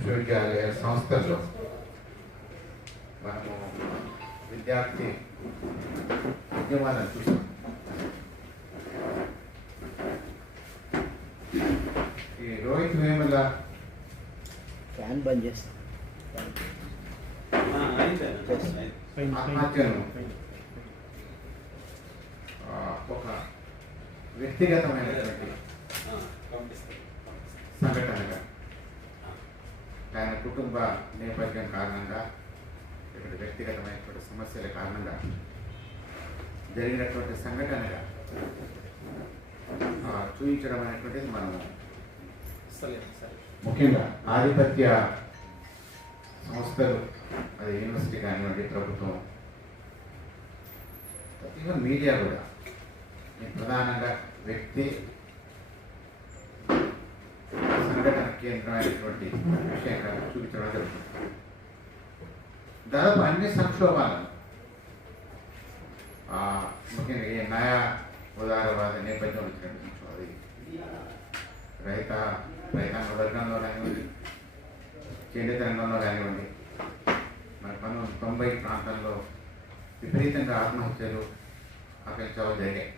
విశ్వవిద్యాలయ సంస్థల్లో మనము విద్యార్థి ఉద్యమాలను చూసాం. ఈ రోహిత్ వేముల ఫ్యాన్ బంద్ చేస్తాం. ఆత్మహత్యను ఒక వ్యక్తిగతమైనటువంటి సంఘటనగా, ఆయన కుటుంబ నేపథ్యం కారణంగా, ఇక్కడ వ్యక్తిగతమైనటువంటి సమస్యల కారణంగా జరిగినటువంటి సంఘటనగా చూపించడం అనేటువంటిది మనము ముఖ్యంగా ఆధిపత్య సంస్థలు, అది యూనివర్సిటీ కానివ్వండి, ప్రభుత్వం, ఈవెన్ మీడియా కూడా ప్రధానంగా వ్యక్తి సంఘటన కేంద్రమైనటువంటి విషయంగా చూపించడం జరుగుతుంది. దాదాపు అన్ని సంక్షోభాలను ముఖ్యంగా ఈ న్యాయ ఉదారవాద నేపథ్యం వచ్చినట్టు అది రైతాంగ వర్గంలో కానివ్వండి, చేనేత రంగంలో కానివ్వండి, మన 1990 ప్రాంతంలో విపరీతంగా ఆత్మహత్యలు, ఆకలించాలు జరిగాయి.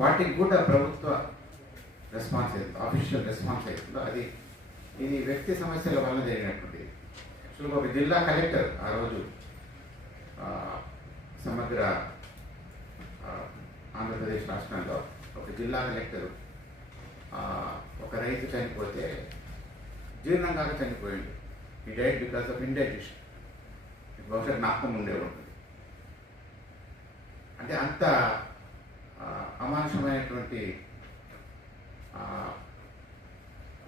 వాటికి కూడా ప్రభుత్వ రెస్పాన్స్ అవుతుంది, ఆఫీషియల్ రెస్పాన్స్ అవుతుందో అది ఇది వ్యక్తి సమస్యల వల్ల జరిగినటువంటిది. యాక్చువల్గా ఒక జిల్లా కలెక్టర్ ఆ రోజు సమగ్ర ఆంధ్రప్రదేశ్ రాష్ట్రంలో ఒక జిల్లా కలెక్టర్ ఒక రైతు చనిపోతే జీర్ణం కాక చనిపోయింది. ఈ డైట్ బికాస్ ఆఫ్ ఇండైజెషన్. బహుశా జ్ఞాపకం ఉండే ఉంటుంది. అంటే అంత అమానుషమైనటువంటి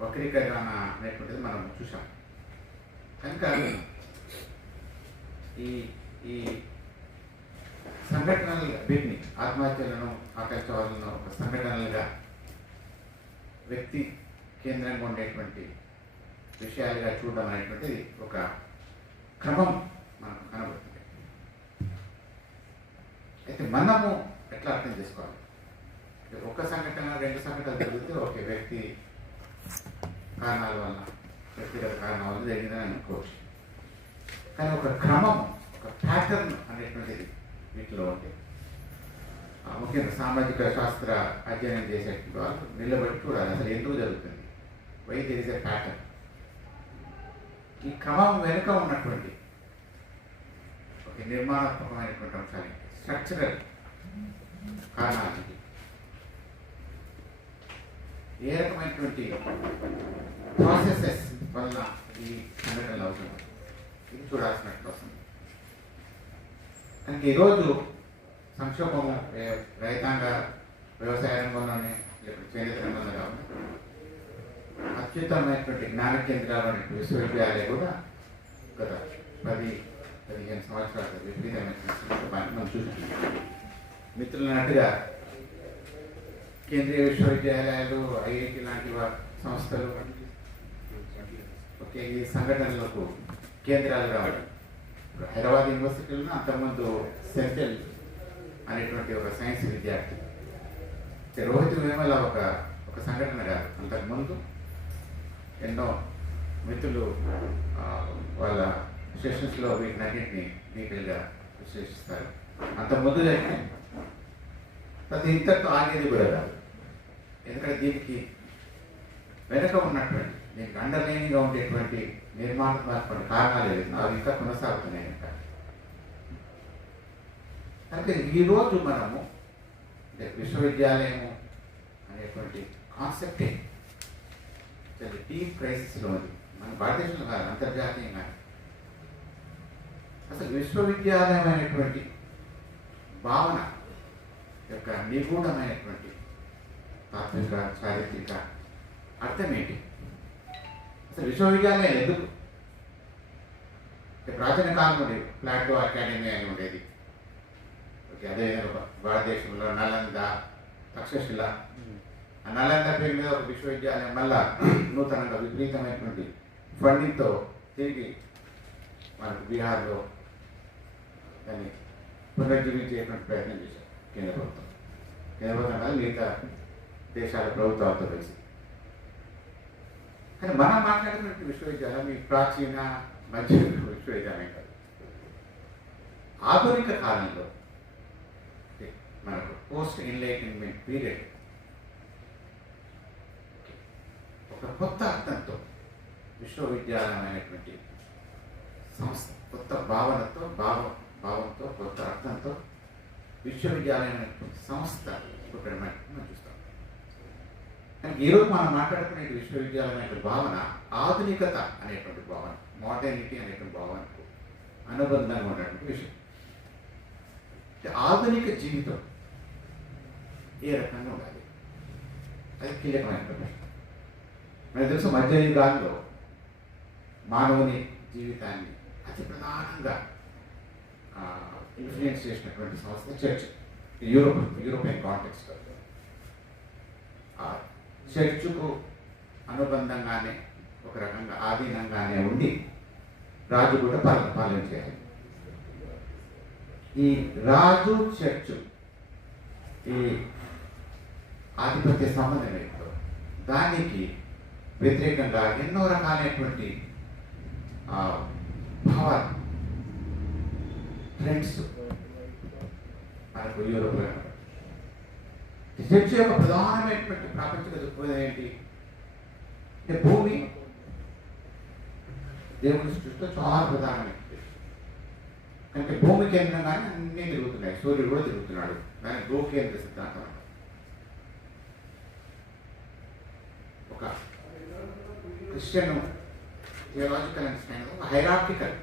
వక్రీకరణ అనేటువంటిది మనం చూసాం. కనుక ఈ ఈ సంఘటనలుగా వీటిని ఆత్మహత్యలను, ఆకర్షవాలను ఒక సంఘటనలుగా వ్యక్తి కేంద్రంగా ఉండేటువంటి విషయాలుగా చూడడం అనేటువంటిది ఒక క్రమం మనకు కనబడుతుంది. అయితే మనము ఎట్లా అర్థం చేసుకోవాలి? ఒక సంఘటన, 2 సంఘటనలు జరిగితే ఓకే, వ్యక్తి కారణాల వల్ల, వ్యక్తిగత కారణాల వల్ల జరిగిందని అనుకోవచ్చు. కానీ ఒక క్రమం, ఒక ప్యాటర్న్ అనేటువంటిది వీటిలో ఉంది. ముఖ్యంగా సామాజిక శాస్త్ర అధ్యయనం చేసేటువంటి వాళ్ళు నిలబడి చూడాలి అసలు ఎందుకు జరుగుతుంది, why there is a pattern. ఈ క్రమం వెనుక ఉన్నటువంటి ఒక నిర్మాణాత్మకమైనటువంటి అంశానికి, స్ట్రక్చరల్ కారణానికి ఏ రకమైనటువంటి ప్రాసెసెస్ వల్ల ఈ సంఘటనలు అవుతుంది, ఇది చూడాల్సినట్టు వస్తుంది. కనుక ఈరోజు సంక్షోభము రైతాంగ వ్యవసాయ రంగంలోనే, లేకపోతే చేనేత రంగంలో కావాలి, అత్యుత్తమైనటువంటి జ్ఞాన కేంద్రాలు విశ్వవిద్యాలయాలు కూడా గత 10-15 సంవత్సరాలు విపరీతమైనటువంటి సంక్షోభాన్ని మనం చూస్తున్నాం. మిత్రులు అన్నట్టుగా కేంద్రీయ విశ్వవిద్యాలయాలు, ఐఐటి లాంటి సంస్థలు ఓకే ఈ సంఘటనలకు కేంద్రాలు కావాలి. హైదరాబాద్ యూనివర్సిటీలో అంతకుముందు సెంట్రల్ అనేటువంటి ఒక సైన్స్ విద్యార్థి రోహిత్ వేముల ఒక సంఘటన కాదు, అంతకుముందు ఎన్నో మిత్రులు వాళ్ళ సెషన్స్లో వీటినన్నింటినీ డీటెయిల్గా విశ్లేషిస్తారు. అంతకుముందు జరిగిన ప్రతి ఇంతటితో ఆగేది కూడా కాదు. ఎందుకంటే దీనికి వెనుక ఉన్నటువంటి, దీనికి అండర్లైనింగ్గా ఉండేటువంటి నిర్మాణాత్మక కారణాలు ఏదైనా అవి ఇంకా కొనసాగుతున్నాయి. కనుక ఈరోజు మనము విశ్వవిద్యాలయము అనేటువంటి కాన్సెప్టే చాలా డీప్ క్రైసిస్లో ఉంది. మన భారతదేశంలో కాదు, అంతర్జాతీయంగా. అసలు విశ్వవిద్యాలయం అనేటువంటి భావన యొక్క నిగూఢమైనటువంటి తాత్విక, చారిత్రక అర్థం ఏంటి? అసలు విశ్వవిద్యాలయం ఎందుకు? ప్రాచీన కాలం ఉండేది, ప్లాటో అకాడమీ అని ఉండేది. ఓకే, అదేవిధంగా భారతదేశంలో నలంద, తక్షశిల, ఆ నలంద పేరు మీద ఒక విశ్వవిద్యాలయం మళ్ళా నూతనంగా విపరీతమైనటువంటి ఫండింగ్తో తిరిగి మనకు బీహార్లో దాన్ని పునర్జీవించేటువంటి ప్రయత్నం చేశారు కేంద్ర ప్రభుత్వం. కేంద్ర ప్రభుత్వం కాదు, మిగతా దేశాల ప్రభుత్వాలతో కలిసి. కానీ మనం మాట్లాడుతున్నటువంటి విశ్వవిద్యాలయం ఈ ప్రాచీన మధ్య విశ్వవిద్యాలయం కాదు. ఆధునిక కాలంలో మనకు పోస్ట్ ఎన్లైటన్మెంట్ పీరియడ్ ఒక కొత్త అర్థంతో విశ్వవిద్యాలయం అనేటువంటి సంస్థ కొత్త భావంతో కొత్త అర్థంతో విశ్వవిద్యాలయం అనేటువంటి సంస్థ మనం చూస్తాం. కానీ ఈరోజు మనం మాట్లాడుకునే విశ్వవిద్యాలయం అనే భావన ఆధునికత అనేటువంటి భావన, మోడర్నిటీ అనేటువంటి భావనకు అనుబంధంగా ఉన్నటువంటి విషయం. ఆధునిక జీవితం ఏ రకంగా ఉండాలి, అది కీలకమైన ప్రశ్న. మనకు తెలుసు మధ్యయుగాల్లో మానవుని జీవితాన్ని అతి ప్రధానంగా ఇన్ఫ్లుయెన్స్ చేసినటువంటి సంస్థ చర్చ్. యూరోపియన్ కాంటెక్స్ట్ చర్చుకు అనుబంధంగానే ఒక రకంగా ఆధీనంగానే ఉండి రాజు కూడా పాలన చేయాలి. ఈ రాజు చర్చు ఈ ఆధిపత్య సంబంధం ఏంటో దానికి వ్యతిరేకంగా ఎన్నో రకాలైనటువంటి భావాలు ట్రెండ్స్ మనకు యూరోప్లో. చర్చ యొక్క ప్రధానమైనటువంటి ప్రాపంచిక దృక్పథం ఏంటి అంటే భూమి దేవుని సృష్టిలో చాలా ప్రధానమైనది. అంటే భూమి కేంద్రంగానే అన్నీ తిరుగుతున్నాయి, సూర్యుడు కూడా తిరుగుతున్నాడు. దాని భూకేంద్ర సిద్ధాంతం అంట. ఒక క్రిస్టియన్ థియలాజికల్ అండర్స్టాండింగ్ ఒక హైరార్కికల్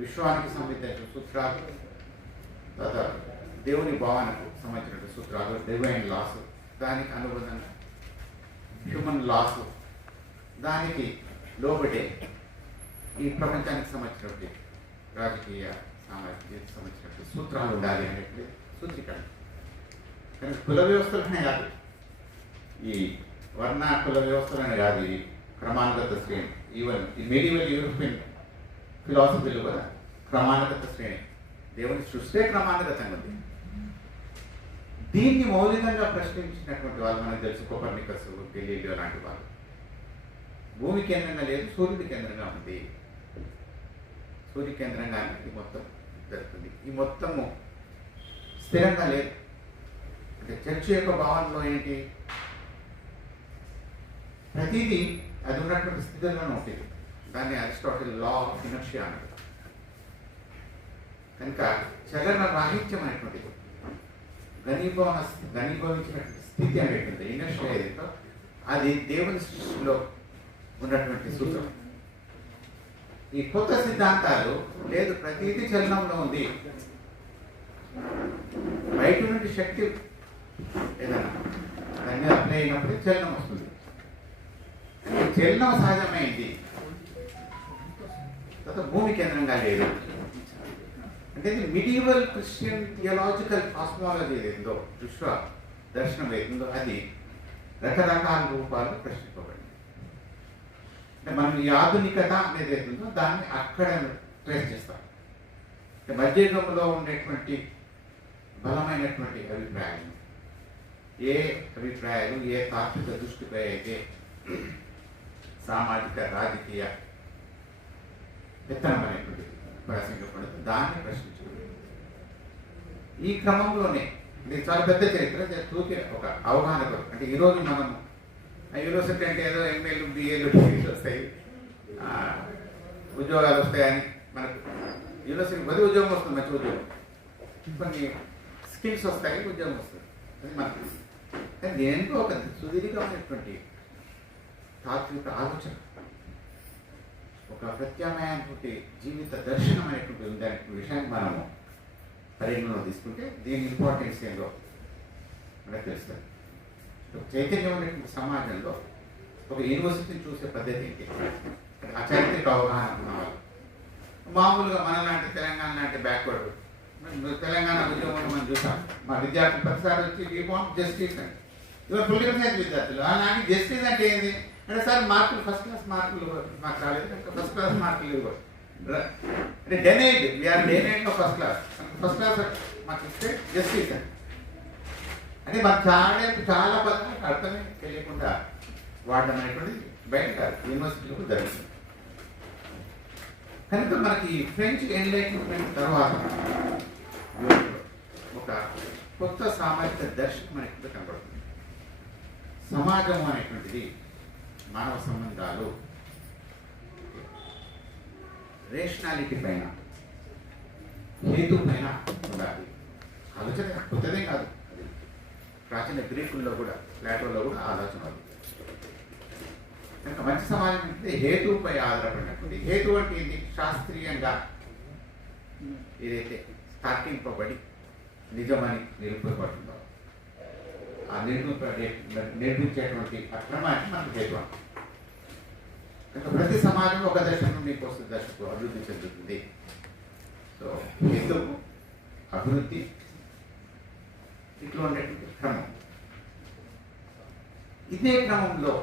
విశ్వానికి సంబంధించిన సూత్రాలు, తర్వాత దేవుని భావనకు సంబంధించిన సూత్రాలు, డివైన్ లాస్, దానికి అనుబంధంగా హ్యూమన్ లాస్, దానికి లోబడే ఈ ప్రపంచానికి సంబంధించినటువంటి రాజకీయ సామాజిక సంబంధించినటువంటి సూత్రాలు ఉండాలి అనేటువంటి సూత్రీకరణ. కానీ కుల వ్యవస్థలనే కాదు, ఈ వర్ణ కుల వ్యవస్థలనే కాదు, ఈ క్రమానుగత శ్రేణి. ఈవెన్ ఈ మెడివల్ యూరోపియన్ ఫిలాసఫీలో కూడా క్రమానుగత శ్రేణి, దేవుని సృష్టి క్రమానుగతంగా ఉంది. దీన్ని మౌలికంగా ప్రశ్నించినటువంటి వాళ్ళు మనకు తెలుసు, కోపర్నికస్, గెలీలియో లాంటి వాళ్ళు. భూమి కేంద్రంగా లేదు, సూర్యుడి కేంద్రంగా ఉంది. సూర్య కేంద్రంగానే ఇది మొత్తం జరుగుతుంది. ఈ మొత్తము స్థిరంగా లేదు. అంటే చర్చ యొక్క భావనలో ఏంటి, ప్రతిదీ అది ఉన్నటువంటి స్థితిలోనే ఉంటుంది. దాన్ని అరిస్టాటిల్ లా ఆఫ్ ఇనర్షియా అన్నది. కనుక చలన రాహిత్యం అనేటువంటిది ఘనీభవించినటువంటి స్థితి అనేటువంటి ఇనర్షియా ఏదైతే అది దేవుని సృష్టిలో ఉన్నటువంటి సూత్రం. ఈ కొత్త సిద్ధాంతాలు లేదు, ప్రతిదీ చలనంలో ఉంది. బయట నుండి శక్తి ఏదన్నా దాన్ని అప్లై అయినప్పుడే చలనం వస్తుంది. చలనం సహజమైంది, తర్వాత భూమి కేంద్రంగా లేదు. అంటే ఇది మిడివల్ క్రిస్టియన్ థియలాజికల్ కాస్మాలజీ ఏదో విశ్వ దర్శనం ఏదో అది రకరకాల రూపాలు ప్రశ్నింపబడింది. అంటే మనం ఈ ఆధునికత అనేది ఏదో దాన్ని అక్కడ ట్రేస్ చేస్తాం. అంటే మధ్యయుగంలో ఉండేటువంటి బలమైనటువంటి అభిప్రాయాలు, ఏ అభిప్రాయాలు ఏ తాత్విక దృష్టిపై అయితే సామాజిక రాజకీయ విత్తనం అనేటువంటి ప్రసంగపడుతుంది, దాన్ని ప్రశ్నించుకుంది. ఈ క్రమంలోనే ఇది చాలా పెద్ద చరిత్ర, తూకి ఒక అవగాహన కొరకు. అంటే ఈరోజు మనం యూనివర్సిటీ అంటే ఏదో ఎంఏలు బిఏలు డిగ్రీలు వస్తాయి, ఉద్యోగాలు వస్తాయని మనకు యూనివర్సిటీ బది ఉద్యోగం వస్తుంది, మంచి ఉద్యోగం, కొన్ని స్కిల్స్ వస్తాయి, ఉద్యోగం వస్తుంది, అది మనకు. కానీ దేంట్లో ఒక సుదీర్ఘమైనటువంటి తాత్విక ఆలోచన, ఒక ప్రత్యామ్నాయటువంటి జీవిత దర్శనం అనేటువంటి ఉంది అనేటువంటి విషయాన్ని మనము పరిగణలో తీసుకుంటే దీని ఇంపార్టెన్స్ ఏందో మనకు తెలుస్తుంది. చైతన్యం అనేటువంటి సమాజంలో ఒక యూనివర్సిటీని చూసే పద్ధతి ఏంటి, ఆ చారిత్రక అవగాహన ఉన్నవాళ్ళు. మామూలుగా మన లాంటి తెలంగాణ లాంటి బ్యాక్వర్డ్ తెలంగాణ ఉద్యోగంలో మనం చూసాం, మా విద్యార్థులు ప్రతిసారి వచ్చి వీ వాంట్ జస్టిస్ అని. ఇవాళ పొలిటికల్ సైన్స్ విద్యార్థులు అలాంటి జస్టిస్ అంటే ఏంది అంటే, సార్ మార్కులు ఫస్ట్ క్లాస్ మార్కులు మాకు రాలేదు, ఫస్ట్ క్లాస్ మార్కులు ఇవ్వరు అంటే డెనైడ్, వీఆర్ డెనైడ్లో ఫస్ట్ క్లాస్ మాకు ఇస్తే జస్టిస్ అని. అంటే మాకు చాలా పదాలకు అర్థమే తెలియకుండా వాడడం అనేటువంటిది బయట కాదు, యూనివర్సిటీలో జరుగుతుంది. కనుక మనకి ఫ్రెంచ్ ఎన్లైట్మెంట్ తర్వాత యూరోప్లో ఒక కొత్త సామాజిక దర్శనం మనకి కనబడుతుంది. సమాజం అనేటువంటిది మానవ సంబంధాలు రేషనాలిటీ పైన, హేతు పైన ఉండాలి. ఆలోచన కొత్తదే కాదు, అది ప్రాచీన గ్రీకుల్లో కూడా, ప్లాటోలో కూడా ఆలోచన ఉంది. కనుక మంచి సమాజం అంటే హేతువుపై ఆధారపడినటువంటి, హేతు అంటే ఏంటి? శాస్త్రీయంగా ఏదైతే స్థాపింపబడి నిజమని నిరూపబడుతుందో ఆ నిర్మించేటువంటి అక్రమాన్ని మనకు హేతు అంటాం. కనుక ప్రతి సమాజం ఒక దశ నుండి ఇంకో దశకు అభివృద్ధి చెందుతుంది. సో హేతు, అభివృద్ధి, ఇట్లా ఉండేటువంటి క్రమం. ఇదే క్రమంలో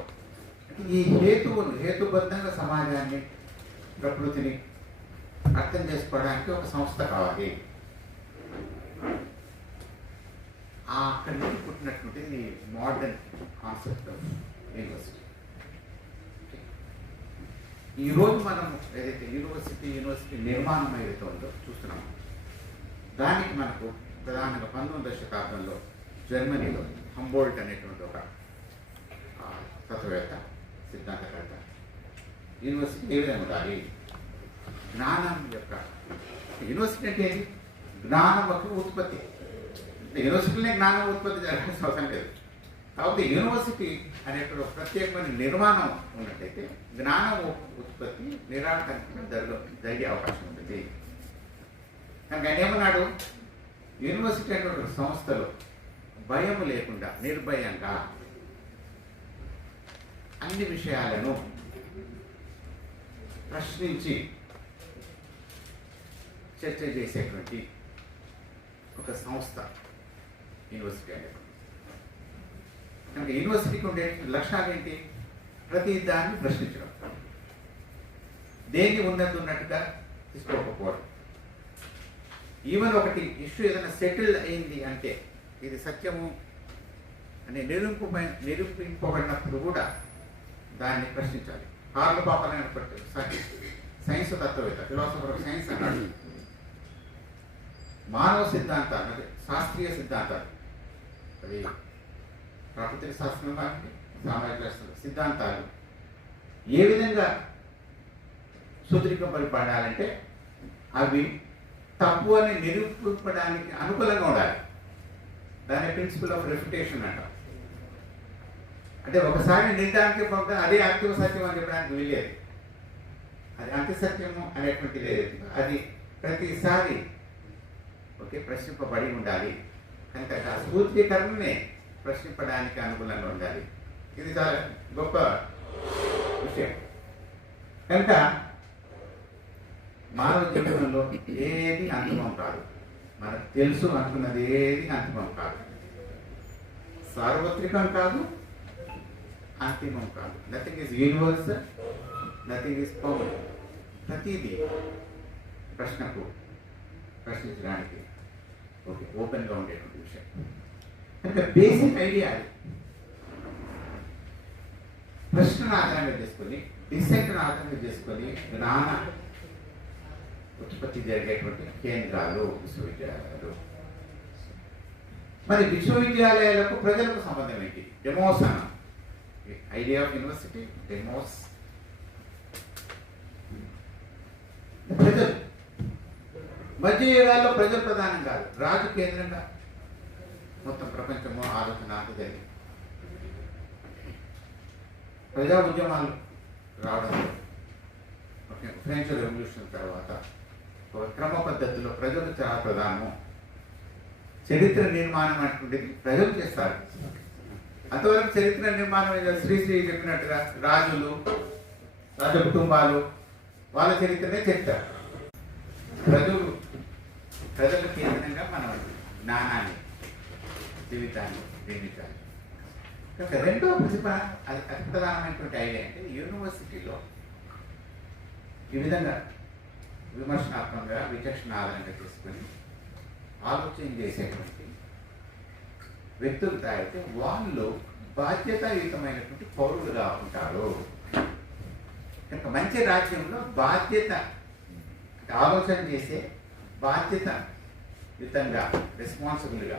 ఈ హేతుబద్ధంగా సమాజాన్ని, ప్రకృతిని అర్థం చేసుకోవడానికి ఒక సంస్థ కావాలి. అక్కడి నుంచి పుట్టినటువంటి మోడర్న్ కాన్సెప్ట్ ఆఫ్ యూనివర్సిటీ. ఈరోజు మనం ఏదైతే యూనివర్సిటీ నిర్మాణం ఏదైతే ఉందో చూస్తున్నాము, దానికి మనకు ప్రధానంగా 19వ శతాబ్దంలో జర్మనీలో హంబోల్ట్ అనేటువంటి ఒక తత్వవేత్త, సిద్ధాంతకర్త, యూనివర్సిటీ ఏ విధంగా ఉండాలి, జ్ఞానం యొక్క, యూనివర్సిటీ అంటే జ్ఞానం యొక్క ఉత్పత్తి. యూనివర్సిటీలోనే జ్ఞానం ఉత్పత్తి జరగాల్సిన అవసరం లేదు. కాబట్టి యూనివర్సిటీ అనేటువంటి ప్రత్యేకమైన నిర్మాణం ఉన్నట్టయితే జ్ఞానం ఉత్పత్తి నిరాటంకంగా జరిగే అవకాశం ఉంటుంది. కనుక ఆయన ఏమన్నాడు? యూనివర్సిటీ అనేటువంటి సంస్థలో భయం లేకుండా నిర్భయంగా అన్ని విషయాలను ప్రశ్నించి చర్చ చేసేటువంటి ఒక సంస్థ యూనివర్సిటీ అనేది. కనుక యూనివర్సిటీకి ఉండే లక్ష్యాలు ఏంటి? ప్రతి దాన్ని ప్రశ్నించడం, దేన్ని ఉన్నట్టుగా తీసుకోకపోవడం. ఈవెన్ ఒకటి ఇష్యూ ఏదైనా సెటిల్ అయింది అంటే ఇది సత్యము అని నిరూపింపబడినప్పుడు కూడా దాన్ని ప్రశ్నించాలి. కార్ల్ పాపర్ అనేటువంటి సైన్స్ తత్వవేత్త, ఫిలాసఫర్ ఆఫ్ సైన్స్ అన్నాడు, మానవ సిద్ధాంతాలు అంటే శాస్త్రీయ సిద్ధాంతాలు, అది ప్రాకృతిక శాస్త్రం కానీ సామాజిక శాస్త్రం సిద్ధాంతాలు ఏ విధంగా సుదృఢపడాలంటే అవి తప్పు అని నిరూపించడానికి అనుకూలంగా ఉండాలి. దాని ప్రిన్సిపల్ ఆఫ్ రెఫ్యుటేషన్ అంటాం. అంటే ఒకసారి నిర్ధారణకి పంపితే అదే అంతిమ సత్యం అని చెప్పడానికి వీలేదు. అది అంత్యసత్యము అనేటువంటిది ఏదైతే అది ప్రతిసారి ప్రశ్నింపబడి ఉండాలి. కనుక ఆ స్ఫూర్తీకరణనే ప్రశ్నింపడానికి అనుకూలంగా ఉండాలి. ఇది చాలా గొప్ప విషయం. కనుక మానవ జీవితంలో ఏది అంతిమం కాదు. మనకు తెలుసు అనుకున్నది ఏది అంతిమం కాదు, సార్వత్రికం కాదు, అంతిమం కాదు. Nothing is universal, nothing is permanent. ప్రతిదీ ప్రశ్నించడానికి ఓపెన్గా ఉండేటువంటి విషయం. కనుక బేసిక్ ఐడియా అది. ప్రశ్నను ఆధారంగా చేసుకొని, డిసెంట్ను ఆధారంగా చేసుకొని జ్ఞాన ఉత్పత్తి జరిగేటువంటి కేంద్రాలు విశ్వవిద్యాలయాలు. మరి విశ్వవిద్యాలయాలకు ప్రజలకు సంబంధం ఏంటి? డెమోస్ అన్న ఐడియా ఆఫ్ యూనివర్సిటీ, డెమోస్ ప్రజలు. మధ్యయుగాల్లో ప్రజలు ప్రధానం కాదు, రాజు కేంద్రంగా మొత్తం ప్రపంచము ఆలోచన అంతా జరిగింది. ప్రజా ఉద్యమాలు రావడం, ఫ్రెంచ్ రెవల్యూషన్ తర్వాత ఒక క్రమ పద్ధతిలో ప్రజలు చాలా ప్రధానము. చరిత్ర నిర్మాణం అనేటువంటిది ప్రజలు చేస్తారు. అంతవరకు చరిత్ర నిర్మాణం శ్రీశ్రీ చెప్పినట్టుగా రాజులు, రాజ కుటుంబాలు వాళ్ళ చరిత్రనే చెప్తారు. ప్రజల కేంద్రంగా మనం జ్ఞానాన్ని, జీవితాన్ని నిర్మించాలి. కనుక రెండో అతి ప్రధానమైనటువంటి ఐడియా అంటే యూనివర్సిటీలో ఈ విధంగా విమర్శనాత్మకంగా విచక్షణ ఆధారంగా చేసుకొని ఆలోచన చేసేటువంటి వ్యక్తులు తయారైతే వాళ్ళు బాధ్యతాయుతమైనటువంటి పౌరులుగా ఉంటారు. కనుక మంచి రాజ్యంలో బాధ్యత ఆలోచన చేసే బాధ్యతయుతంగా రెస్పాన్సిబుల్గా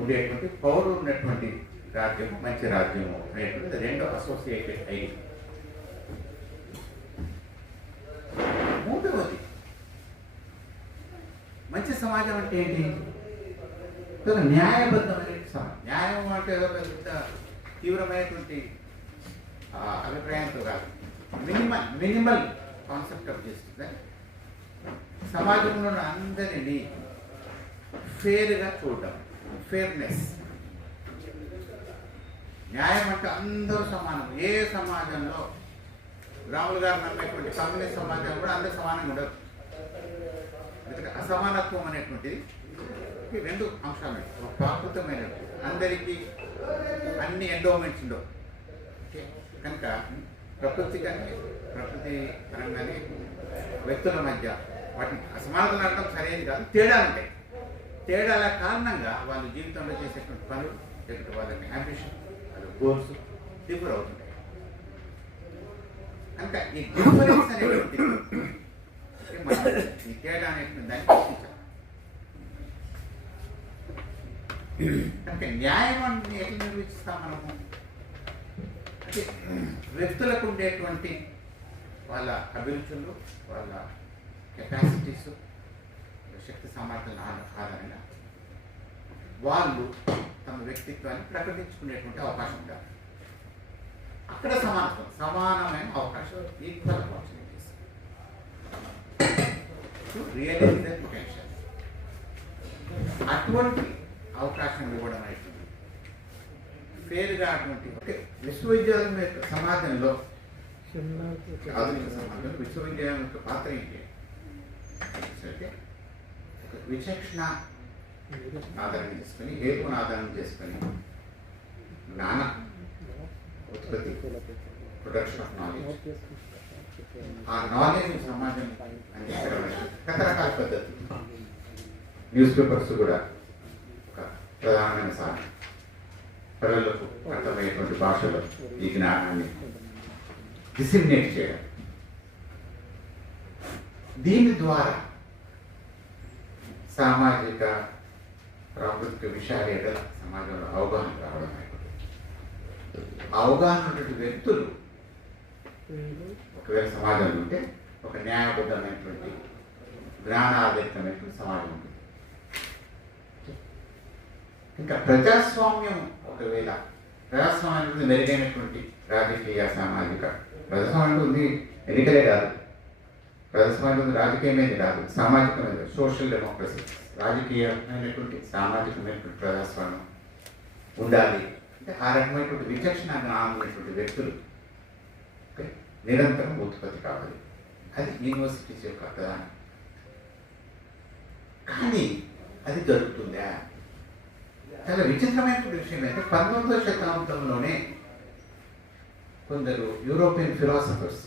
ఉండేటువంటి పౌరులు ఉన్నటువంటి రాజ్యము మంచి రాజ్యము అనేటువంటిది రెండో అసోసియేటెడ్ ఐడి. మూడవది మంచి సమాజం అంటే ఏంటి? ఒక న్యాయబద్ధమైన సమాజం. న్యాయం అంటే పెద్ద తీవ్రమైనటువంటి అభిప్రాయంతో కాదు, మినిమల్ కాన్సెప్ట్ ఆఫ్ జస్టిస్. సమాజంలో అందరినీ ఫేర్గా చూడటం, ఫేర్నెస్. న్యాయం అంటే అందరూ సమానం. ఏ సమాజంలో రాములు గారు నమ్మేటువంటి కమ్యూనిస్ట్ సమాజం కూడా అందరూ సమానంగా ఉండదు. ఎందుకంటే అసమానత్వం అనేటువంటిది రెండు అంశాలు. ఒక ప్రాకృతమైనటువంటి అందరికీ అన్ని ఎండోమెంట్స్ ఉండవు. కనుక ప్రకృతి పరంగానే వ్యక్తుల మధ్య వాటిని అసమానతలు అనడం సరైనది కాదు, తేడాలు ఉంటాయి. తేడాల కారణంగా వాళ్ళు జీవితంలో చేసేటువంటి పనులు, లేకపోతే వాళ్ళకి అంబిషన్, వాళ్ళ గోల్స్ డిఫర్ అవుతుంటాయి. కనుక ఈ డిఫరెన్స్ అనేటువంటి ఈ తేడా అనేటువంటి దాన్ని గుర్తించాలి. కనుక న్యాయం అని ఎట్లా నిర్వహిస్తాం మనము? అంటే వ్యక్తులకు ఉండేటువంటి వాళ్ళ అభిరుచులు, వాళ్ళ కెపాసిటీస్, శక్తి సామర్థ్యాల ఆధారంగా వాళ్ళు తమ వ్యక్తిత్వాన్ని ప్రకటించుకునేటువంటి అవకాశం ఉండాలి. అక్కడ సమానమైన అవకాశం, equal opportunities to realise the potential. అటువంటి అవకాశం ఇవ్వడం అనేటువంటి ఫేర్గా అటువంటి విశ్వవిద్యాలయం యొక్క సమాజంలో, ఆధునిక సమాజంలో విశ్వవిద్యాలయం యొక్క పాత్ర ఏంటి అంటే ఒక విచక్షణ ఆధారం చేసుకొని, హేతువును ఆధారం చేసుకొని జ్ఞాన ఉత్పత్తి, ప్రొడక్షన్ ఆఫ్ నాలెడ్జ్, ఆ నాలెడ్జ్ సమాజం అందించడం రకరకాల పద్ధతి. న్యూస్ పేపర్స్ కూడా ఒక ప్రధానమైన సాధనం. ప్రజలకు అర్థమయ్యేటువంటి భాషలో ఈ జ్ఞానాన్ని డిసిమినేట్ చేయడం. దీని ద్వారా సామాజిక ప్రాకృతిక విషయాల ఎడల సమాజంలో అవగాహన రావడం అయిపోతుంది. అవగాహన ఉన్నటువంటి వ్యక్తులు ఒకవేళ సమాజంలో ఉంటే ఒక న్యాయబద్ధమైనటువంటి జ్ఞానాధారితమైనటువంటి సమాజం ఉంటుంది. ఇంకా ప్రజాస్వామ్యం, ఒకవేళ ప్రజాస్వామ్యం మెరుగైనటువంటి రాజకీయ సామాజిక ప్రజాస్వామ్యం ఉంది, ఎన్నికలే కాదు, ప్రజాస్వామ్యం రాజకీయమైనది కాదు, సామాజికమైనది, సోషల్ డెమోక్రసీ, రాజకీయమైనటువంటి సామాజికమైనటువంటి ప్రజాస్వామ్యం ఉండాలి. అంటే ఆ రకమైనటువంటి విచక్షణ జ్ఞానం ఉన్నటువంటి వ్యక్తులు నిరంతరం ఉత్పత్తి కావాలి. అది యూనివర్సిటీస్ యొక్క ప్రధానం. కానీ అది జరుగుతుందా? చాలా విచిత్రమైనటువంటి విషయం ఏంటంటే 19వ శతాబ్దంలోనే కొందరు యూరోపియన్ ఫిలాసఫర్స్,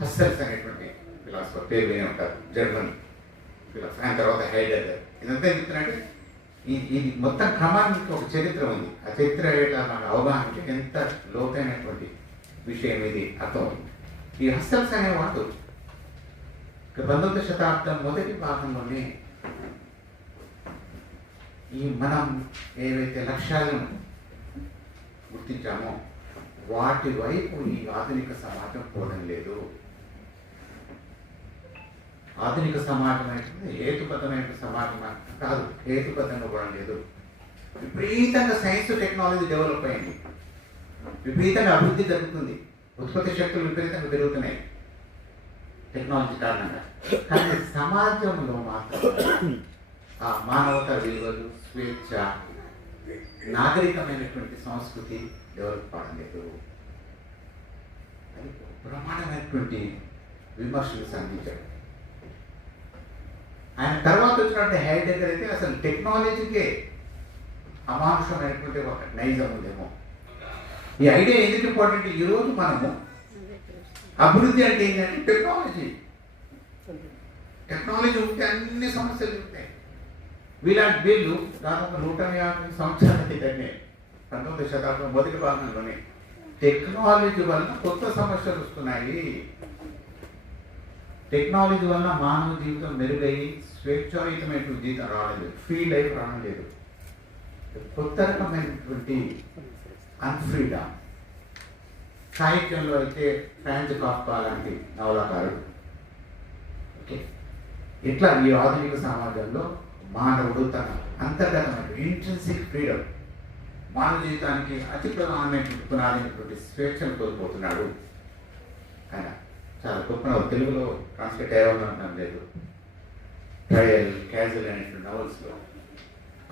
హస్సెల్స్ అనేటువంటి ఫిలాసఫర్, పేరు వినే ఉంటారు, జర్మన్ ఫిలాసఫర్, ఆయన తర్వాత హైడెగర్. ఇదంతా చెప్తున్నట్టు ఇది మొత్తం క్రమానికి ఒక చరిత్ర ఉంది. ఆ చరిత్ర మనకు అవగాహన ఎంత లోతైనటువంటి విషయం ఇది అర్థమవుతుంది. ఈ హస్సెల్స్ అనేవాడు 19వ శతాబ్దం మొదటి భాగంలోనే ఈ మనం ఏవైతే లక్ష్యాలను గుర్తించామో వాటి వైపు ఈ ఆధునిక సమాజం పోవడం లేదు. ఆధునిక సమాజం అంటే హేతుబద్ధమైన సమాజం కాదు, హేతుబద్ధంగా పోవడం లేదు. విపరీతంగా సైన్స్ టెక్నాలజీ డెవలప్ అయింది, విపరీతంగా అభివృద్ధి జరుగుతుంది, ఉత్పత్తి శక్తులు విపరీతంగా పెరుగుతున్నాయి టెక్నాలజీ కారణంగా. కానీ సమాజంలో మాత్రం ఆ మానవతా విలువలు, స్వేచ్ఛ, నాగరికమైనటువంటి సంస్కృతి డెవలప్ కావలేదు. అది ప్రమాణమైనటువంటి విమర్శలు సంధించాడు. ఆయన తర్వాత వచ్చినటువంటి హైడెగర్ అయితే అసలు టెక్నాలజీకే అమానుషమైనటువంటి ఒక నైజం ఉందేమో. ఈ ఐడియా ఎందుకు ఇంపార్టెంట్? ఈరోజు మనము అభివృద్ధి అంటే ఏంటంటే టెక్నాలజీ ఉంటే అన్ని సమస్యలు ఉంటాయి. వీళ్ళు దాదాపు 150 సంవత్సరాల క్రితమే 19వ శతాబ్దం మొదటి భాగంలోనే టెక్నాలజీ వలన కొత్త సమస్యలు వస్తున్నాయి. టెక్నాలజీ వలన మానవ జీవితం మెరుగయ్యి స్వేచ్ఛాయుతమైనటువంటి జీవితం రావడం, ఫ్రీ లైఫ్ రావడం లేదు. కొత్త రకమైనటువంటి అన్ఫ్రీడమ్. సాహిత్యంలో అయితే ఫ్రాంజ్ కాఫ్కా లాంటి నవలాకారుడు. ఓకే, ఇట్లా ఈ ఆధునిక సమాజంలో మానవుడు తన అంతర్గతమైన ఇంట్రెన్సిక్ ఫ్రీడమ్, మానవ జీవితానికి అతి ప్రధానమైనటువంటి పునాదైనటువంటి స్వేచ్ఛను కోల్పోతున్నాడు. ఆయన చాలా గొప్ప తెలుగులో ట్రాన్స్లేట్ అయ్యాలని లేదు, ట్రయల్ క్యాజువల్ అనేటువంటి నవల్స్లో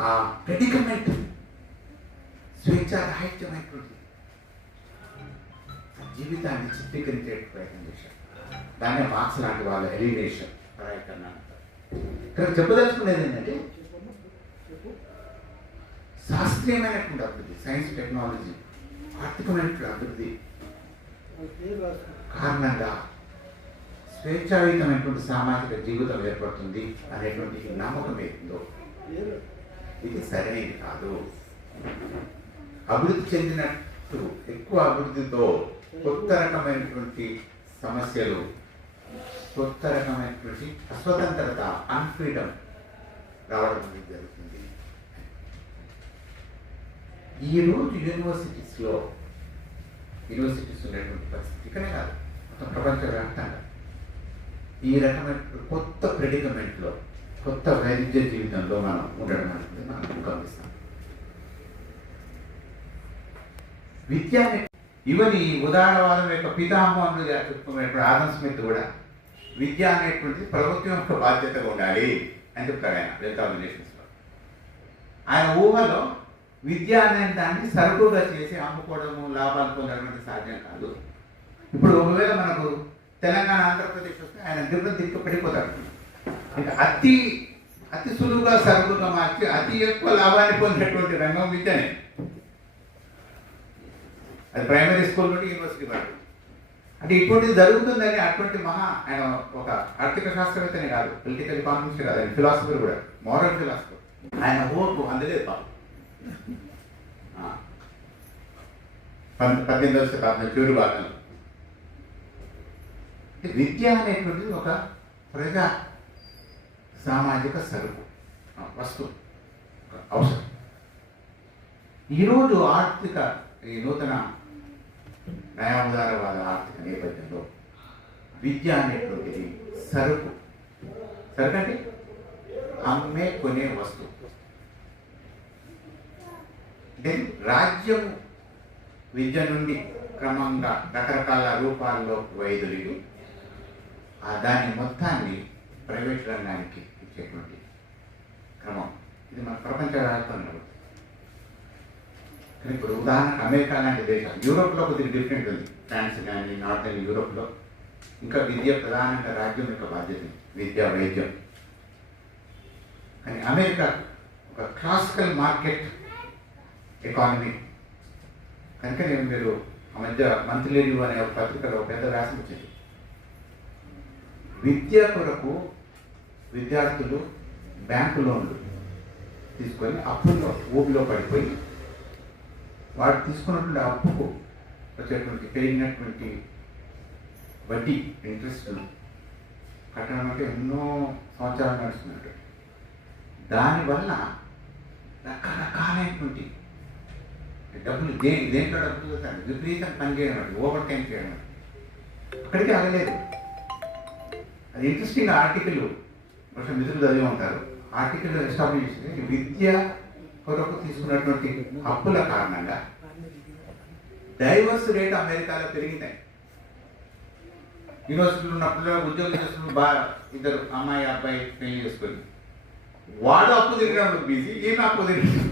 ఆ ప్రెడికమెంట్ స్వేచ్ఛారాహిత్యమైనటువంటి జీవితాన్ని చిత్రీకరించే ప్రయత్నం చేశారు. దాన్నే మార్క్స్ లాంటి వాళ్ళ ఎలినేషన్ పరాయకరణ అంటారు. ఇక్కడ చెప్పదలుచుకునేది ఏంటంటే శాస్త్రీయమైనటువంటి అభివృద్ధి, సైన్స్ టెక్నాలజీ, ఆర్థికమైనటువంటి అభివృద్ధి కారణంగా స్వేచ్ఛాయుతమైనటువంటి సామాజిక జీవితం ఏర్పడుతుంది అనేటువంటి నమ్మకం ఏదో ఇది సరైనది కాదు. అభివృద్ధి చెందినట్టు ఎక్కువ అభివృద్ధితో కొత్త రకమైనటువంటి సమస్యలు, కొత్త రకమైనటువంటి అస్వతంత్రత, అన్ఫ్రీడమ్ రావడం జరుగుతుంది. ఈరోజు యూనివర్సిటీస్ ఉన్నటువంటి పరిస్థితి ఇక్కడే కాదు, మొత్తం ప్రపంచవ్యాప్తంగా ఈ రకమైన కొత్త ప్రెడికమెంట్లో, కొత్త వైద్య జీవితంలో మనం ఉండడం అనేది మనం గమనిస్తాం. విద్యాన్ని ఈవెన్ ఈ ఉదారవాదం యొక్క పితామహుడుగా చెప్పుకునేటువంటి ఆదమ్ స్మిత్ కూడా విద్య అనేటువంటిది ప్రభుత్వం యొక్క బాధ్యతగా ఉండాలి అని చెప్తాడు ఆయన వెల్త్ ఆర్గనైజేషన్స్లో. ఆయన ఊహలో విద్య అనే దాన్ని సరుకుగా చేసి అమ్ముకోవడము, లాభాలు పొందడం సాధ్యం కాదు. ఇప్పుడు ఒకవేళ మనకు తెలంగాణ, ఆంధ్రప్రదేశ్ వస్తే ఆయన దిక్కు పడిపోతాడు. ఇంకా అతి సులువుగా సరుకుగా మార్చి అతి ఎక్కువ లాభాన్ని పొందేటువంటి రంగం విద్యనే. అది ప్రైమరీ స్కూల్ నుండి యూనివర్సిటీ వరకు. అంటే ఇటువంటిది జరుగుతుందని అటువంటి ఆయన ఒక ఆర్థిక శాస్త్రవేత్తనే కాదు, పొలిటికల్ ఎకానమిస్ట్ కాదు, ఆయన ఫిలాసఫర్ కూడా, మోరల్ ఫిలాసఫర్. ఆయన ఓర్పు అందలేదు పాపం. 18వ శతాబ్దం చివరి భాగంలో విద్య అనేటువంటిది ఒక ప్రజా సామాజిక సరుకు, వస్తువు, అవసరం. ఈరోజు ఈ నూతన న్యాయోదారవాద ఆర్థిక నేపథ్యంలో విద్య అనేటువంటిది సరుకు అంటే అమ్మే కొనే వస్తువు. దెన్ రాజ్యం విద్య నుండి క్రమంగా రకరకాల రూపాల్లో వైదొలిగి దాని మొత్తాన్ని ప్రైవేట్ రంగానికి ఇచ్చేటువంటి క్రమం ఇది మన ప్రపంచవ్యాప్తంగా. ఇప్పుడు ఉదాహరణకు అమెరికా లాంటి దేశాలు, యూరోప్లో కొద్దిగా డిఫరెంట్ ఉంది. ఫ్రాన్స్ కానీ నార్తర్న్ యూరోప్లో ఇంకా విద్య ప్రధానంగా రాజ్యం యొక్క బాధ్యత, విద్య, వైద్యం. కానీ అమెరికా ఒక క్లాసికల్ మార్కెట్ ఎకానమీ కనుక మీరు ఆ మధ్య మంత్లీ రివ్యూ అనే ఒక పత్రికలో ఒక పెద్ద వ్యాసం వచ్చింది. విద్య కొరకు విద్యార్థులు బ్యాంకు లోన్లు తీసుకొని అప్పుల్లో ఊపిలో పడిపోయి వాడు తీసుకున్నటువంటి అప్పుకు వచ్చేటువంటి పెరిగినటువంటి వడ్డీ, ఇంట్రెస్ట్ కట్టడం అంటే ఎన్నో సంవత్సరాలు నడుస్తున్నట్టు. దానివల్ల రకరకాలైనటువంటి డబ్బులు దేంట్లో డబ్బులు విపరీతం పనిచేయడం అంటే ఓవర్ టైం చేయడం అక్కడికి ఆగలేదు. అది ఇంట్రెస్టింగ్ ఆర్టికల్, కొంచెం మిత్రులు చదివి ఉంటారు. ఆర్టికల్ ఎస్టాబ్లిష్ చేసి విద్య కొరకు తీసుకున్నటువంటి అప్పుల కారణంగా డైవర్స్ రేట్ అమెరికాలో పెరిగినాయి. యూనివర్సిటీలో ఉన్నప్పుడు ఉద్యోగం చేస్తున్న ఇద్దరు అమ్మాయి అబ్బాయి పెళ్లి చేసుకొని వాడు అప్పు తిరగడం బిజీ, ఈయన అప్పు తిరగడం,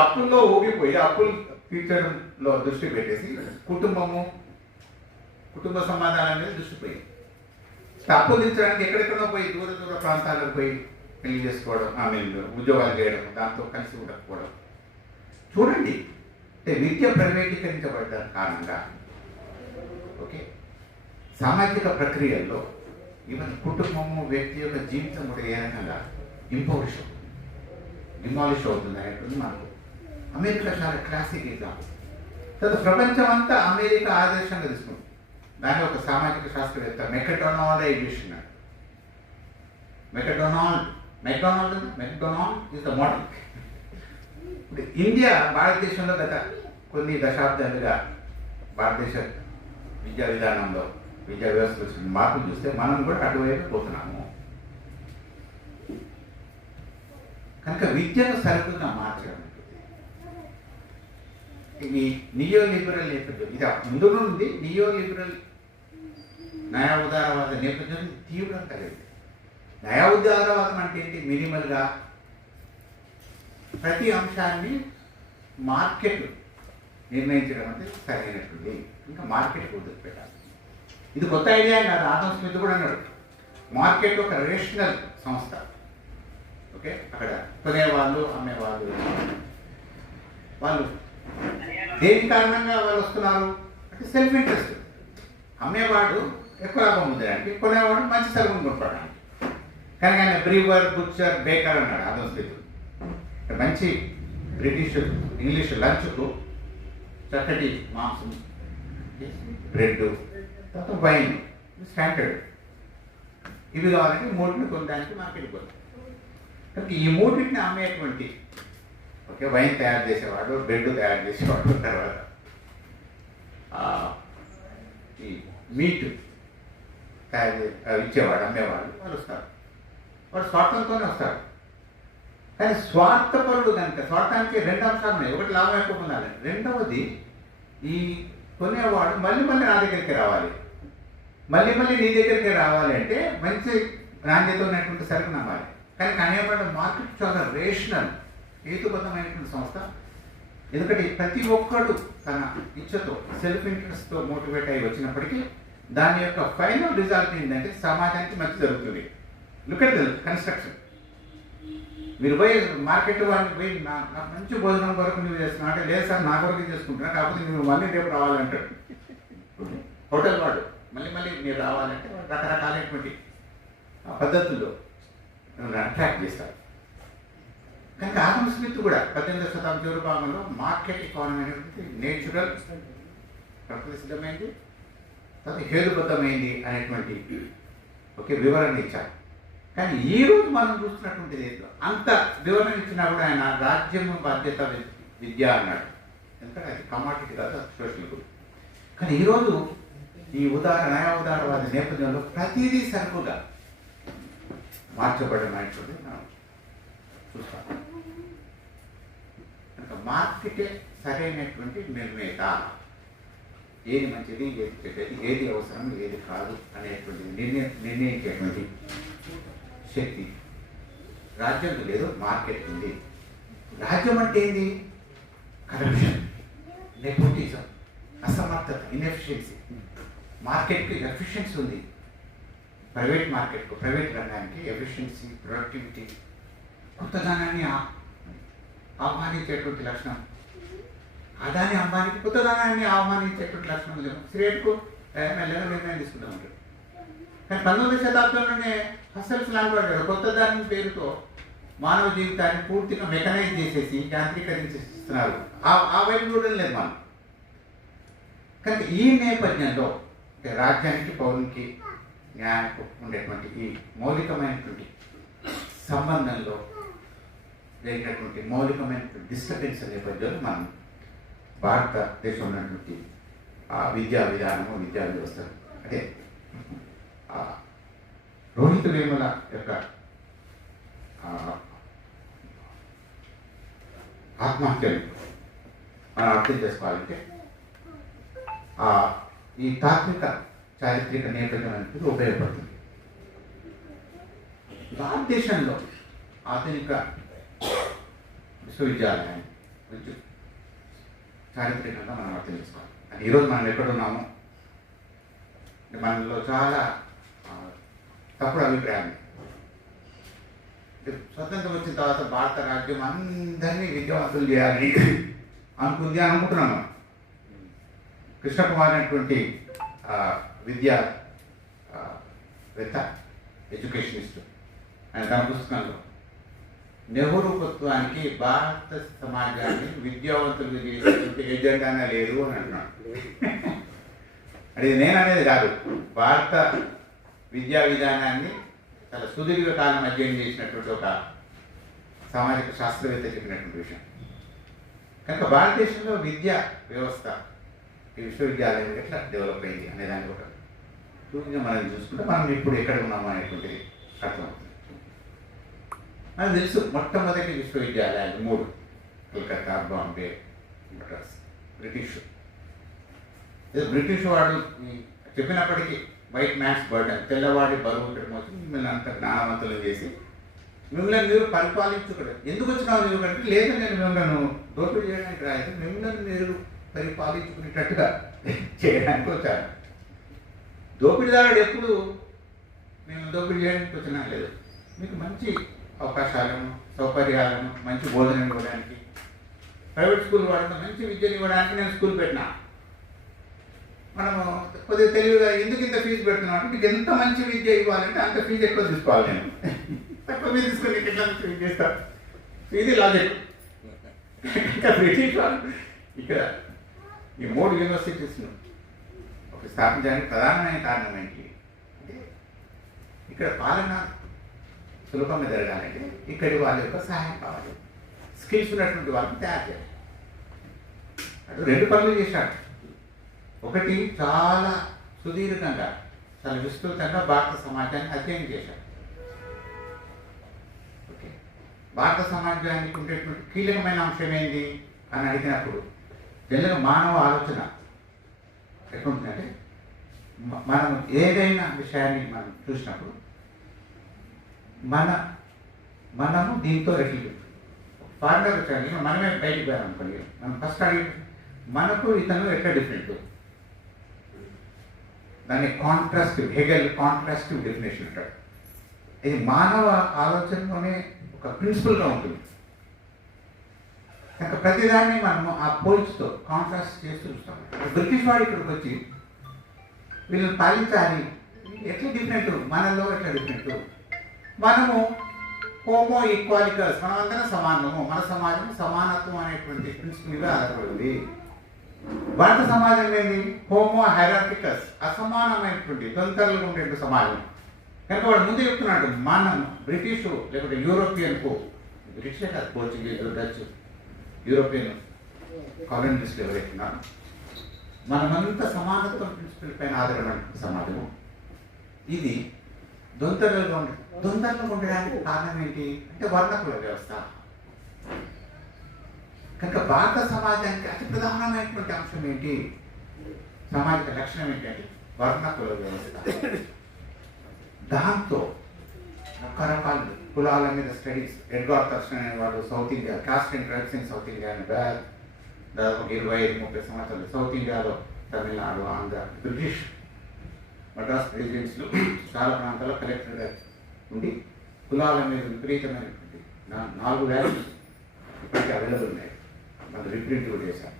అప్పుల్లో ఊగిపోయి అప్పులు తీర్చడంలో దృష్టి పెట్టేసి కుటుంబ సమాధానం మీద దృష్టి పోయి అప్పులు తీర్చడానికి ఎక్కడెక్కడో పోయి దూర ప్రాంతాలకు పోయి పెళ్లి చేసుకోవడం, ఉద్యోగాలు చేయడం, దాంతో కలిసి ఉండకపోవడం. చూడండి, విద్య ప్రైవేటీకరించబడ్డ కారణంగా ఓకే సామాజిక ప్రక్రియల్లో ఈవెన్ కుటుంబము, వ్యక్తి యొక్క జీవితం కూడా ఏ రకంగా డిమాలిష్ అవుతుంది అనేటువంటి మనకు అమెరికా చాలా క్లాసిక్ ఎగ్జాంపుల్. తర్వాత ప్రపంచం అంతా అమెరికా ఆదర్శంగా తీసుకుంది. దాన్ని ఒక సామాజిక శాస్త్రవేత్త మెక్డొనాల్డ్ ఎడ్యుకేషన్ అన్నాడు. McDonald is the model. ఇప్పుడు ఇండియా భారతదేశంలో గత కొన్ని దశాబ్దాలుగా భారతదేశ విద్యా విధానంలో విద్యా వ్యవస్థలో వచ్చిన మార్పులు చూస్తే మనం కూడా అటువైపు పోతున్నాము. కనుక విద్యను సరుకుగా మార్చడం ఇది నియో లిబరల్ నేపథ్యం. ఇది ముందు ఉంది. నియో లిబరల్ నయా ఉదారవాద నేపథ్యం తీవ్రంగా కలిగింది. నయా ఉదారవాదం అంటే ఏంటి? మినిమల్గా ప్రతి అంశాన్ని మార్కెట్ నిర్ణయించడం అంటే సరైనటువంటి, ఇంకా మార్కెట్ వదిలిపెట్టాలి. ఇది కొత్త ఐడియా కాదు. ఆదమ్ స్మిత్ కూడా అన్నాడు మార్కెట్ ఒక రేషనల్ సంస్థ. ఓకే, అక్కడ కొనేవాళ్ళు అమ్మేవాళ్ళు వాళ్ళు దేని కారణంగా వాళ్ళు వస్తున్నారు అంటే సెల్ఫ్ ఇంట్రెస్ట్. అమ్మేవాడు ఎక్కువ లాభం పొందడానికి, కొనేవాడు మంచి సరుకును కొనుక్కోవడానికి. కానీ ఆయన బ్రీవర్, బుచ్చర్, బేకర్ అన్నాడు ఆదమ్ స్మిత్. మంచి బ్రిటిష్ ఇంగ్లీష్ లంచ్కు చక్కటి మాంసం, బ్రెడ్, తర్వాత వైన్ స్టాండర్డ్ ఇవి కావాలంటే మూడుని కొనడానికి మార్కెట్కి పోతాం. కనుక ఈ మూడింటిని అమ్మేటువంటి ఓకే వైన్ తయారు చేసేవాడు, బ్రెడ్ తయారు చేసేవాడు, తర్వాత ఈ మీట్ తయారు ఇచ్చేవాడు అమ్మేవాడు వాళ్ళు వస్తారు. వాడు స్వార్థంతోనే వస్తారు. కానీ స్వార్థపరుడు కనుక స్వార్థానికి రెండు అంశాలు ఉన్నాయి. ఒకటి లాభం ఎక్కువ పొందాలి, రెండవది ఈ కొనేవాడు మళ్ళీ మళ్ళీ నా దగ్గరికి రావాలి, మళ్ళీ మళ్ళీ నీ దగ్గరికి రావాలి అంటే మంచి నాణ్యత ఉన్నటువంటి సరుకు నమ్మాలి. కానీ అనేవాడు మార్కెట్ చాలా రేషనల్, హేతుబద్ధమైనటువంటి సంస్థ. ఎందుకంటే ప్రతి ఒక్కడు తన ఇచ్చతో సెల్ఫ్ ఇంట్రెస్ట్తో మోటివేట్ అయ్యి వచ్చినప్పటికీ దాని యొక్క ఫైనల్ రిజల్ట్ ఏంటంటే సమాజానికి మంచి జరుగుతుంది. Look at the construction. మీరు పోయి మార్కెట్ వాళ్ళకి పోయి నాకు మంచి భోజనం కొరకు నువ్వు చేస్తున్నావు అంటే లేదు సార్ నా కొరకు చేసుకుంటున్నా, కాకపోతే నువ్వు మళ్ళీ రేపు రావాలంటాడు హోటల్ వాడు. మళ్ళీ మళ్ళీ మీరు రావాలంటే రకరకాలైనటువంటి పద్ధతుల్లో అట్రాక్ట్ చేస్తారు. కనుక ఆదమ్ స్మిత్ కూడా 18వ శతాబ్దం చివరి భాగంలో మార్కెట్ ఎకానమీ అనేది నేచురల్, ప్రకృతి సిద్ధమైంది, తర్వాత హేతుబద్ధమైంది అనేటువంటి ఒకే వివరణ ఇచ్చారు. కానీ ఈ రోజు మనం చూస్తున్నటువంటి అంత వివరణ ఇచ్చినా కూడా ఆయన రాజ్యం బాధ్యత విద్య అన్నాడు. ఎందుకంటే అది కమాడిటీ కాదు, సోషల్ గుడ్. కానీ ఈరోజు ఈ నయా ఉదారవాద నేపథ్యంలో ప్రతిదీ సరుకుగా మార్చబడడం అనేటువంటిది మనం చూస్తాం. కనుక మార్కెటే సరైనటువంటి నిర్ణేత. ఏది మంచిది, ఏది చెడ్డది, ఏది అవసరం, ఏది కాదు అనేటువంటిది నిర్ణయించేటువంటి శక్తి రాజ్యం లేదు, మార్కెట్ ఉంది. రాజ్యం అంటే ఏంది? కరప్షన్, నెపోటిజం, అసమర్థత, ఇన్ఎఫిషియన్సీ. మార్కెట్కి ఎఫిషియన్సీ ఉంది. ప్రైవేట్ మార్కెట్కు, ప్రైవేట్ రంగానికి ఎఫిషియన్సీ, ప్రొడక్టివిటీ, కొత్తదనాన్ని ఆహ్వానించేటువంటి లక్షణం. అదాని అంబానికి కొత్తదనాన్ని ఆహ్వానించేటువంటి లక్షణం లేదు. సిగరెట్కు మెల్లగా నిర్ణయం తీసుకుంటూ ఉంటాడు. కానీ 19వ శతాబ్దంలోనే హస్సల్స్ లాంటి వాడు కొత్తదాని పేరుతో మానవ జీవితాన్ని పూర్తిగా మెకనైజ్ చేసేసి యాంత్రీకరించేస్తున్నారు. ఆ వైపు చూడడం లేదు మనం. కనుక ఈ నేపథ్యంలో రాజ్యానికి, పౌరునికి న్యాయానికి ఉండేటువంటి ఈ మౌలికమైనటువంటి సంబంధంలో జరిగినటువంటి మౌలికమైనటువంటి డిస్టర్బెన్స్ నేపథ్యంలో మనం భారతదేశంలో ఉన్నటువంటి విద్యా విధానము, విద్యా వ్యవస్థ అంటే రోహిత్ వేముల యొక్క ఆత్మహత్యలు మనం అర్థం చేసుకోవాలంటే ఈ తాత్విక చారిత్రక నేపథ్యం అనేది ఉపయోగపడుతుంది. భారతదేశంలో ఆధునిక విశ్వవిద్యాలయాన్ని చారిత్రకంగా మనం అర్థం చేసుకోవాలి. అంటే ఈరోజు మనం ఎక్కడున్నాము, మనలో చాలా తప్పుడు అభిప్రాయాలు. స్వతంత్రం వచ్చిన తర్వాత భారత రాజ్యం అందరినీ విద్యావంతులు చేయాలి అనుకుంటున్నాం మనం. కృష్ణకుమార్ అనేటువంటి విద్యావేత్త, ఎడ్యుకేషనిస్ట్, ఆయన తన పుస్తకంలో నెహ్రూత్వానికి భారత సమాజాన్ని విద్యావంతులు చేసేటువంటి ఎజెండానే లేదు అని అంటున్నాను. అది నేను అనేది కాదు, భారత విద్యా విధానాన్ని చాలా సుదీర్ఘకాలం అధ్యయనం చేసినటువంటి ఒక సామాజిక శాస్త్రవేత్త చెప్పినటువంటి విషయం. కనుక భారతదేశంలో విద్యా వ్యవస్థ, ఈ విశ్వవిద్యాలయం ఎట్లా డెవలప్ అయింది అనే దాన్ని ఒక సూచన మనం చూసుకుంటే మనం ఇప్పుడు ఎక్కడ ఉన్నాము అనేటువంటిది అర్థమవుతుంది. నాకు తెలుసు మొట్టమొదటి విశ్వవిద్యాలయాలు 3, కలకత్తా, బాంబే, మద్రాస్. బ్రిటిష్ వాడు చెప్పినప్పటికీ వైట్ మ్యాన్స్ బర్డన్, తెల్లవాడి బరువు ఇక్కడ మోసి మిమ్మల్ని అంత జ్ఞానవంతులు చేసి మిమ్మల్ని మీరు పరిపాలించుకోవడం. ఎందుకు వచ్చినావు నువ్వు కంటే, లేదు నేను మిమ్మల్ని దోపిడీ చేయడానికి రాలేదు, మిమ్మల్ని మీరు పరిపాలించుకునేటట్టుగా చేయడానికి వచ్చాను. దోపిడీదారుడు ఎప్పుడు మేము దోపిడీ చేయడానికి వచ్చినా లేదు, మీకు మంచి అవకాశాలను, సౌకర్యాలను, మంచి బోధన ఇవ్వడానికి, ప్రైవేట్ స్కూల్ వాడికి మంచి విద్యను ఇవ్వడానికి నేను స్కూల్ పెట్టినా. మనము కొద్దిగా తెలివిగా ఎందుకు ఇంత ఫీజు పెడుతున్నాం అంటే, నీకు ఎంత మంచి విద్య ఇవ్వాలంటే అంత ఫీజు ఎక్కువ తీసుకోవాలి, నేను తక్కువ ఫీజు తీసుకొని ఎట్లా మంచి విద్య చేస్తాను. ఇది లాజిక్. ఇంకా బ్రిటిష్ వాళ్ళు ఇక్కడ ఈ 3 యూనివర్సిటీస్ను ఒక స్థాపించడానికి ప్రధానమైన కారణం ఏంటి అంటే, ఇక్కడ పాలన సులభంగా జరగాలంటే ఇక్కడి వాళ్ళ యొక్క సహాయం కావాలి, స్కిల్స్ ఉన్నటువంటి వాళ్ళని తయారు చేయాలి. అటు 2 పనులు చేశాడు. ఒకటి, చాలా సుదీర్ఘంగా, చాలా విస్తృతంగా భారత సమాజాన్ని అధ్యయనం చేశాడు. ఓకే, భారత సమాజానికి ఉండేటువంటి కీలకమైన అంశం ఏంది అని అడిగినప్పుడు జనరల్గా మానవ ఆలోచన ఎట్లుంటుందంటే, మనం ఏదైనా విషయాన్ని మనం చూసినప్పుడు మనము దీంతో రెట్లు ఫార్మర్ వచ్చాక మనమే బయటికి పోయామనుకోండి, మనం ఫస్ట్ అడిగి మనకు ఇతను ఎట్లా డిఫరెంట్, దాన్ని కాంట్రాస్టివ్, హెగెల్ కాంట్రాస్టివ్ డెఫినేషన్ అంటాడు. ఇది మానవ ఆలోచనలోనే ఒక ప్రిన్సిపల్గా ఉంటుంది. కనుక ప్రతిదాన్ని మనము ఆ పోల్స్తో కాంట్రాస్ట్ చేస్తూ చూస్తాం. బ్రిటిష్ వాడు ఇక్కడికి వచ్చి వీళ్ళని పాలించాలి, ఎట్లా డిఫరెంట్, మనలో ఎట్లా డిఫరెంట్, మనము హోమో ఈక్వాలికస్, మనమందరం సమానము, మన సమాజం సమానత్వం అనేటువంటి ప్రిన్సిపల్గా ఆధారపడింది. భారత సమాజం ఏంటి, హోమో హైరార్కికస్, అసమానమైనటువంటి తొంతరలుగా ఉండేటువంటి సమాజం. కనుక వాడు ముందు చెప్తున్నాడు, మనం బ్రిటిషు లేకపోతే యూరోపియన్కు, బ్రిటిషే కాదు, పోర్చుగీస్, డచ్, యూరోపియన్ కాలనిస్టులు ఎవరైతున్నారు, మనమంతా సమానత్వం ప్రిన్సిపల్ పైన ఆధారపడిన సమాజము. ఇది దొంతరలుగా ఉండడానికి కారణం ఏంటి అంటే వర్ణకుల వ్యవస్థ. కనుక భారత సమాజానికి అతి ప్రధానమైనటువంటి అంశం ఏంటి, సామాజిక లక్షణం ఏంటంటే వర్ణకుల వ్యవస్థ. దాంతో రకరకాల కులాల మీద స్టడీస్, ఎడ్గార్ థర్స్టన్ అనేవాడు south India, cost and tribes in south India అని దాదాపు 25-30 సంవత్సరాలు సౌత్ ఇండియాలో, తమిళనాడు, ఆంధ్ర, బ్రిటిష్ మద్రాస్ రెసిడెన్స్లో చాలా ప్రాంతాల్లో కలెక్టర్గా ఉండి కులాల మీద విపరీతమైనటువంటి 4 వాల్యూస్ ఇప్పటికీ అవైలబుల్ ఉన్నాయి, మనం రిప్రింట్ కూడా చేశాం.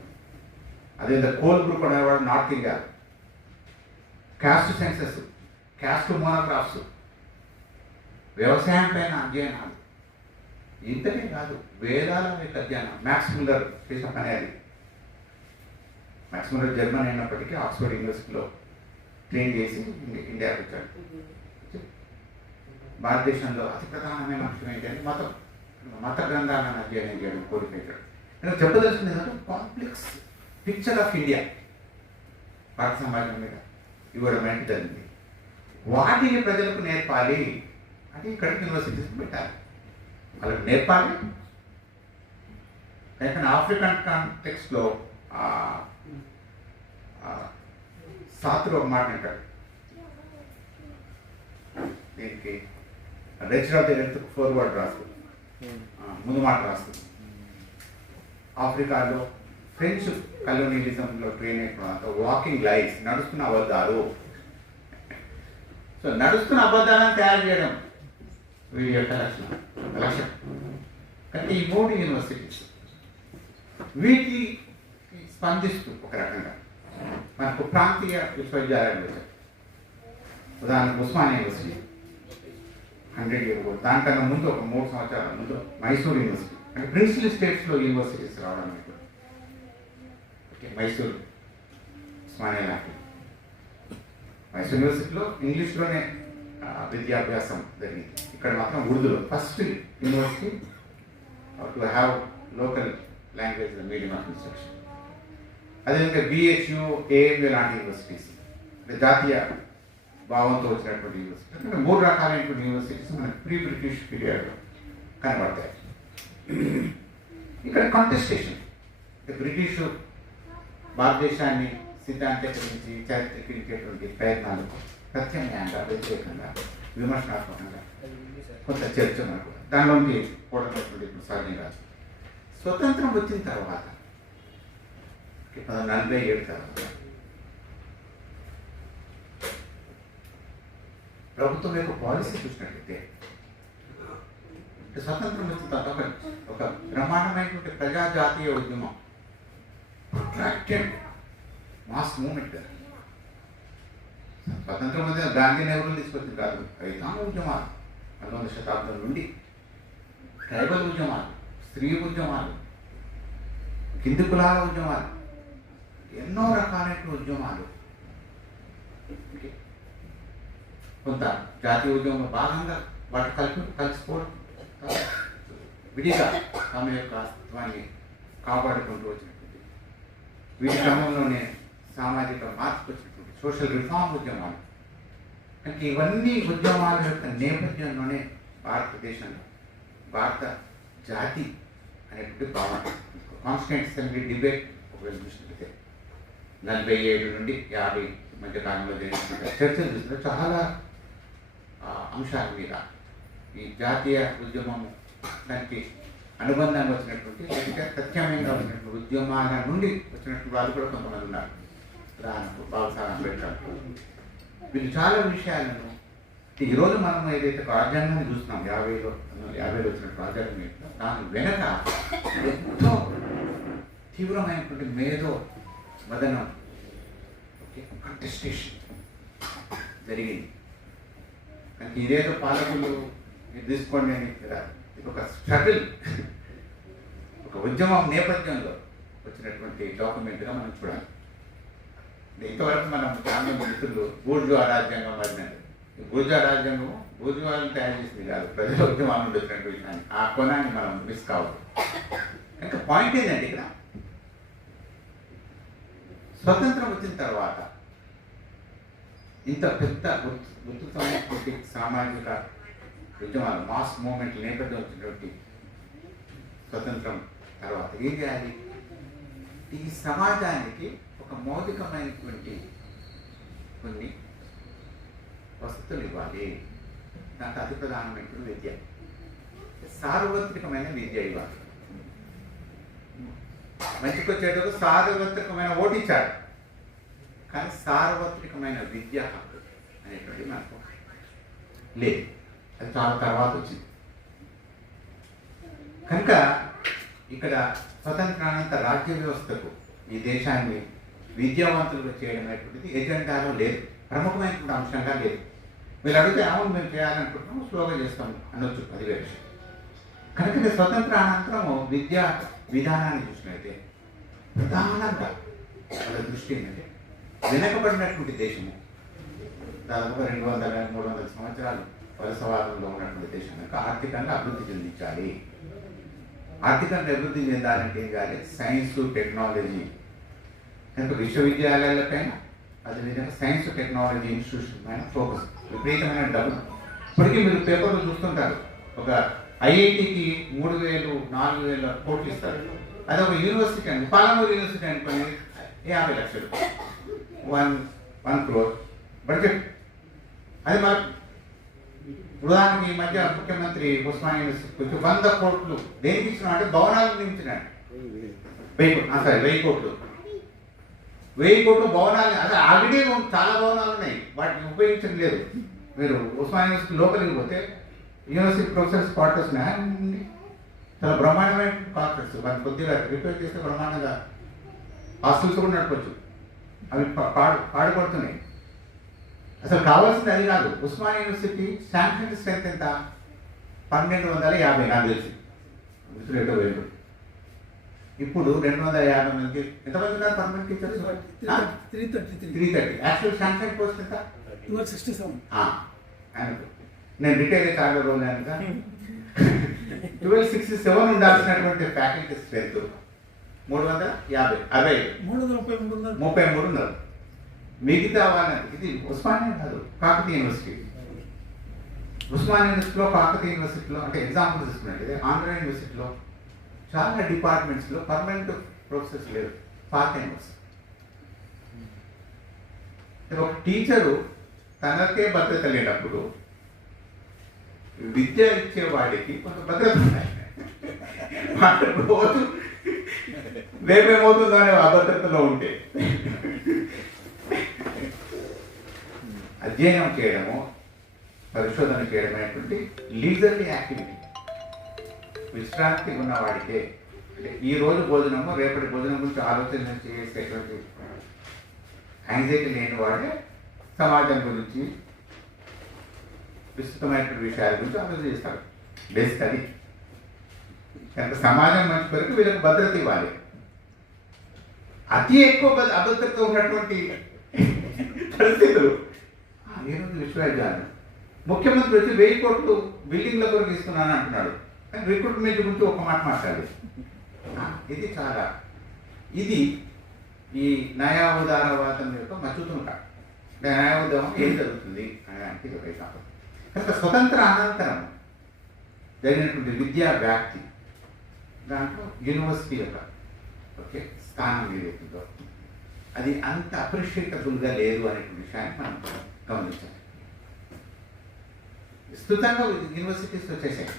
అదే కోల్ గ్రూప్ అనేవాడు north India, caste census, caste monographs, వ్యవసాయం పైన అధ్యయనాలు, ఇంతనే కాదు వేదాల యొక్క అధ్యయనం. మ్యాక్స్ మిల్లర్ చేసిన పని అది. మ్యాక్స్ మిల్లర్ జర్మన్ అయినప్పటికీ ఆక్స్ఫర్డ్ యూనివర్సిటీలో ట్రైన్ చేసి ఇండియాకి వచ్చాడు. భారతదేశంలో అతి ప్రధానమైన అంశం ఏంటంటే మత గ్రంథాలను అధ్యయనం చేయడం కోరికైతాడు. నేను చెప్పదలుచుకుంది ఏంటంటే కాంప్లెక్స్ పిక్చర్ ఆఫ్ ఇండియా భారత సమాజం మీద ఇవ్వడం అనేది జరిగింది. వాటిని ప్రజలకు నేర్పాలి అంటే ఇక్కడ యూనివర్సిటీస్ పెట్టాలి, వాళ్ళకి నేర్పాలి. కానీ ఆఫ్రికన్ కాంటెక్స్ట్లో సాతులు ఒక మాట అంటాడు, దీనికి lecture of the health forward రాస్తుంది, ముందు మాట రాస్తుంది. ఆఫ్రికాలో ఫ్రెంచ్ కలోనియలిజంలో ట్రైన్ అయిపోయినంత వాకింగ్ లైఫ్, నడుస్తున్న అబద్ధాలు. సో నడుస్తున్న అబద్ధాలను తయారు చేయడం వీరి యొక్క లక్ష్యం. కానీ ఈ 3 యూనివర్సిటీస్ వీటికి స్పందిస్తూ ఒక రకంగా మనకు ప్రాంతీయ విశ్వవిద్యాలయాలు వచ్చాయి. ఉదాహరణకు ఉస్మానియా యూనివర్సిటీ, 100 year old. దానికన్నా ముందు ఒక 3 సంవత్సరాల ముందు మైసూర్ యూనివర్సిటీ అంటే ప్రిన్సిపల్ స్టేట్స్లో యూనివర్సిటీస్ రావడం మీకు ఓకే మైసూర్ ఉస్మానియా లాంటి మైసూర్ యూనివర్సిటీలో ఇంగ్లీష్లోనే విద్యాభ్యాసం జరిగింది. ఇక్కడ మాత్రం ఉర్దూలో first university to have local language medium of instruction. అదేవిధంగా బిహెచ్యు ఏఎంఏ లాంటి యూనివర్సిటీస్ అంటే జాతీయ భావంతో వచ్చినటువంటి యూనివర్సిటీ అంటే 3 రకాలైనటువంటి యూనివర్సిటీస్ మనకి ప్రీ బ్రిటిష్ పీరియడ్లో కనబడతాయి. ఇక్కడ కాంటెస్టేషన్ బ్రిటిష్ భారతదేశాన్ని సిద్ధాంతీకరించి చరిత్రీకరించేటువంటి ప్రయత్నాలు ప్రత్యామ్నాయంగా వ్యతిరేకంగా విమర్శనాత్మకంగా కొంత చర్చ మనకు దానిలోకి కూడనటువంటి ఇప్పుడు సాధ్యం కాదు. స్వతంత్రం వచ్చిన తర్వాత 1947 తర్వాత ప్రభుత్వం యొక్క పాలసీ చూసినట్లయితే స్వతంత్రం వచ్చిన తర్వాత ఒక బ్రహ్మాండమైనటువంటి ప్రజాజాతీయ ఉద్యమం ప్రొట్రాక్టెడ్ మాస్ మూమెంట్. స్వతంత్రం అనేది గాంధీ నెహ్రూలు తీసుకొచ్చింది కాదు. రైతాంగ ఉద్యమాలు 19వ శతాబ్దం నుండి ట్రైబల్ ఉద్యమాలు, స్త్రీ ఉద్యమాలు, కింది కులాల ఉద్యమాలు, ఎన్నో రకాలైన ఉద్యమాలు కొంత జాతీయ ఉద్యమంలో భాగంగా వాటి కలిసిపోవడం విడిగా తమ యొక్క అస్తిత్వాన్ని కాపాడుకుంటూ వచ్చినటువంటి వీటి క్రమంలోనే సామాజిక మార్పు వచ్చినటువంటి సోషల్ రిఫార్మ్ ఉద్యమాలు. అంటే ఇవన్నీ ఉద్యమాల యొక్క నేపథ్యంలోనే భారతదేశంలో భారత జాతి అనేటువంటి భావన కాన్స్టిట్యూంట్ అసెంబ్లీ డిబేట్ ఒకవేళ చూసినట్లయితే 47 నుండి 50 మధ్య కాలంలో జరిగిన చర్చలు చూసిన చాలా అంశాల మీద ఈ జాతీయ ఉద్యమము దానికి అనుబంధంగా వచ్చినటువంటి ప్రత్యామ్నాయంగా వచ్చినటువంటి ఉద్యమాల నుండి వచ్చినటువంటి వాళ్ళు కూడా కొంతమంది ఉన్నారు. ఉదాహరణకు బాబాసాహెబ్ అంబేద్కర్ వీళ్ళు చాలా విషయాలను ఈరోజు మనం ఏదైతే రాజ్యాంగాన్ని చూస్తున్నాం 50లో వచ్చినటువంటి రాజ్యాంగం దాని వెనక ఎంతో తీవ్రమైనటువంటి మేధో మదనం కంటెస్టేషన్ జరిగింది. కానీ ఇదేదో పాలకులు మీరు తీసుకోండి అని కదా, ఇది ఒక స్ట్రగుల్, ఒక ఉద్యమం నేపథ్యంలో వచ్చినటువంటి డాక్యుమెంట్గా మనం చూడాలి. ఇంతవరకు మనం చాలా మిత్రులు బూర్జువా రాజ్యాంగం పడినారు. బూర్జువా రాజ్యాంగం బూర్జువాలను తయారు చేసింది కాదు, ప్రజల ఉద్యమాల నుండి వచ్చినటువంటి విషయాన్ని ఆ కోణాన్ని మనం మిస్ కావద్దు. ఇంకా పాయింట్ ఏంటంటే ఇక్కడ స్వతంత్రం వచ్చిన తర్వాత ఇంత పెద్ద ఉత్తుతమైనటువంటి సామాజిక ఉద్యమాలు మాస్ మూమెంట్ నేపథ్యం వచ్చినటువంటి స్వతంత్రం తర్వాత ఏం చేయాలి? ఈ సమాజానికి ఒక మౌలికమైనటువంటి కొన్ని వసతులు ఇవ్వాలి. దాంట్లో అతి ప్రధానమైనటువంటి విద్య, సార్వత్రికమైన విద్య ఇవ్వాలి. మంచికి వచ్చేటప్పుడు సార్వత్రికమైన ఓటు ఇచ్చారు, కానీ సార్వత్రికమైన విద్యా హక్కు అనేటువంటి మనకు లేదు. అది చాలా తర్వాత వచ్చింది. కనుక ఇక్కడ స్వతంత్రానంత రాజ్య వ్యవస్థకు ఈ దేశాన్ని విద్యావంతులుగా చేయడం అనేటువంటిది ఎజెండాలో లేదు, ప్రముఖమైనటువంటి అంశంగా లేదు. వీళ్ళు అడిగితే అవును మేము చేయాలనుకుంటున్నాము, స్లోగా చేస్తాము అనొచ్చు, అది వేరే విషయం. కనుక స్వతంత్ర అనంతరము విద్యా విధానాన్ని చూసినట్లయితే ప్రధానంగా వాళ్ళ దృష్టి ఏంటంటే వెనకబడినటువంటి దేశము, దాదాపుగా 200-300 సంవత్సరాలు వలసవాదంలో ఉన్నటువంటి దేశం కనుక ఆర్థికంగా అభివృద్ధి చెందించాలి. ఆర్థికంగా అభివృద్ధి చెందాలంటే ఏం కావాలి? Science technology. కనుక విశ్వవిద్యాలయాలపైన అదేవిధంగా సైన్స్ టెక్నాలజీ ఇన్స్టిట్యూషన్ పైన ఫోకస్, విపరీతమైన డబ్బులు. ఇప్పటికీ మీరు పేపర్లో చూస్తుంటారు, ఒక ఐఐటికి 3,000-4,000 కోట్లు ఇస్తారు. అది ఒక యూనివర్సిటీ అండి, పాలమూరు యూనివర్సిటీ అనుకోని 50 లక్షలు, 1 crore బడ్జెట్. అది మన ఉదాహరణకి ఈ మధ్య ముఖ్యమంత్రి ఉస్మానియా యూనివర్సిటీకి వచ్చి 100 కోట్లు దేనికి ఇచ్చినా అంటే భవనాలు నిర్మించినాడు. 1000 కోట్లు భవనాలు. అదే ఆల్రెడీ చాలా భవనాలు ఉన్నాయి, వాటిని ఉపయోగించడం లేదు. మీరు ఉస్మానియా యూనివర్సిటీ లోపలికి పోతే యూనివర్సిటీ ప్రొఫెసర్స్ క్వార్టర్స్ చాలా బ్రహ్మాండమైన క్వార్టర్స్, వాటిని కొద్దిగా రిపేర్ చేస్తే బ్రహ్మాండంగా హాస్టల్స్ కూడా నడపచ్చు. అవి పాడుపడుతున్నాయి. అసలు కావాల్సింది అది కాదు. ఉస్మానియా యూనివర్సిటీ శాంక్షన్ స్ట్రెంత్ ఎంత? 1250 నాకు తెలిసి రేటో వేరు. ఇప్పుడు 250 మంది ఎంతమంది ఉన్నారు permanent teachers? 330. Actual sanction post ఎంత? 1267. నేను రిటైర్ చాలా రోజులు కనుక 1267 ఉండాల్సినటువంటి ఫ్యాకల్టీ స్ట్రెంత్ 333 ఉన్నారు. మిగతా వాళ్ళని ఇది ఉస్మానియా కాదు, కాకతీయ యూనివర్సిటీ. ఉస్మానియా యూనివర్సిటీలో, కాకతీయ యూనివర్సిటీలో అంటే ఎగ్జాంపుల్ తీసుకున్నట్టు ఆంధ్ర యూనివర్సిటీలో చాలా డిపార్ట్మెంట్స్లో పర్మనెంట్ ప్రొఫెసర్స్ లేరు, పార్ట్ టైమర్స్. ఒక టీచరు తనకే భద్రత లేనప్పుడు విద్య ఇచ్చేవాడికి కొంత భద్రత ఉన్నాయి. రోజు రేపేమవుతుందో అనే అభద్రతలో ఉంటే అధ్యయనం చేయడము, పరిశోధన చేయడం అనేటువంటి లీగల్లీ యాక్టివిటీ. విశ్రాంతి ఉన్నవాడికే అంటే ఈ రోజు భోజనము రేపటి భోజనం గురించి ఆలోచన చేసేటువంటి యాంగ్జైటీ లేని వాడే సమాజం గురించి విస్తృతమైనటువంటి విషయాల గురించి ఆలోచన చేస్తారు. బేసిక్ అది. కనుక సమాజం మంచి కొరకు వీళ్ళకి భద్రత ఇవ్వాలి. అతి ఎక్కువ అభద్రత ఉన్నటువంటి పరిస్థితులు ఈరోజు విశ్వవిద్యాలయం. ముఖ్యమంత్రి వచ్చి 1000 కోట్లు బిల్డింగ్ల కొరకు ఇస్తున్నాను అంటున్నాడు, కానీ రిక్రూట్మెంట్ గురించి ఒక మాట మాట్లాడాలి. ఇది ఈ నయా ఉదారవాదం యొక్క మచ్చుతుంట. నయా ఉద్యమం ఏం జరుగుతుంది అనడానికి ఇదే కాదు. కనుక స్వతంత్ర అనంతరం జరిగినటువంటి విద్యా వ్యాప్తి దాంట్లో యూనివర్సిటీ యొక్క స్థానం ఏదైతుందో అది అంత అప్రిషియేటబుల్గా లేదు అనే విషయాన్ని మనం గమనించాలి. విస్తృతంగా యూనివర్సిటీస్ వచ్చేసాయి.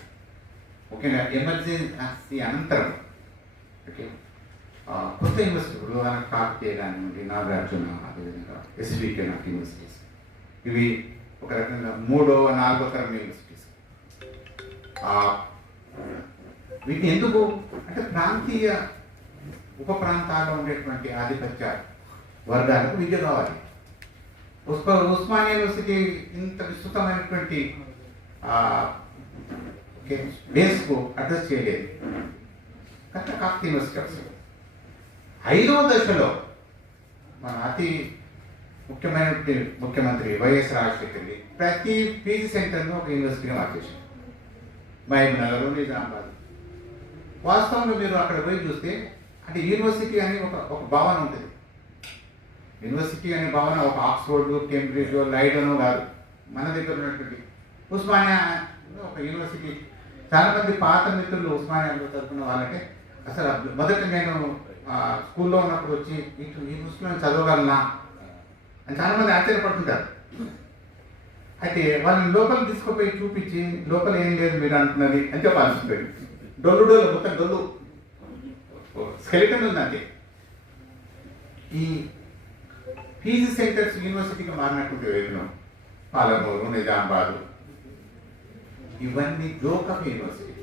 ముఖ్యంగా ఎమర్జెన్సీ అనంతరం కొత్త యూనివర్సిటీలు కాకతీయ కానివ్వండి, నాగార్జున, అదేవిధంగా ఎస్వికే నాకు యూనివర్సిటీస్, ఇవి ఒక రకంగా 3వ 4వ తరం యూనివర్సిటీస్. వీటిని ఎందుకు అంటే ప్రాంతీయ ఉప ప్రాంతాల్లో ఉండేటువంటి ఆధిపత్య వర్గాలకు విద్య కావాలి. ఉస్మానియా యూనివర్సిటీ ఇంత విస్తృతమైనటువంటి బేస్కు అడ్రస్ చేయలేదు. కనుక కాకతీయ యూనివర్సిటీ వస్తుంది. 5వ దశలో మన అతి ముఖ్యమైనటువంటి ముఖ్యమంత్రి వైఎస్ రాజశేఖర్ ప్రతి పీజీ సెంటర్ను ఒక యూనివర్సిటీగా మార్చేశారు. మహబూబ్ నగర్, నిజామాబాద్. వాస్తవంలో మీరు అక్కడ పోయి చూస్తే అంటే యూనివర్సిటీ అని ఒక భావన ఉంటుంది. యూనివర్సిటీ అనే భావన ఒక ఆక్స్ఫోర్డ్, కేంబ్రిడ్జ్, లైడెన్ కాదు. మన దగ్గర ఉన్నటువంటి ఉస్మానియా ఒక యూనివర్సిటీ. చాలామంది పాత మిత్రులు ఉస్మానియాలో చదువుకున్న వాళ్ళకి అసలు మొదట నేను స్కూల్లో ఉన్నప్పుడు వచ్చి ఇటు యూనివర్సిటీలో చదవగలనా అని చాలామంది ఆశ్చర్యపడుతుంటారు. అయితే వాళ్ళని లోపల తీసుకుపోయి చూపించి లోపల ఏం లేదు మీరు అంటున్నది అని చెప్పాల్సి డొల్లు మొత్తం డొల్లు స్కెలిటన్ ఉందంటే. ఈ పీజీ సెంటర్స్ యూనివర్సిటీగా మారినటువంటి వేగనం పాలమూరు, నిజామాబాదు ఇవన్నీ లోకల్ యూనివర్సిటీ.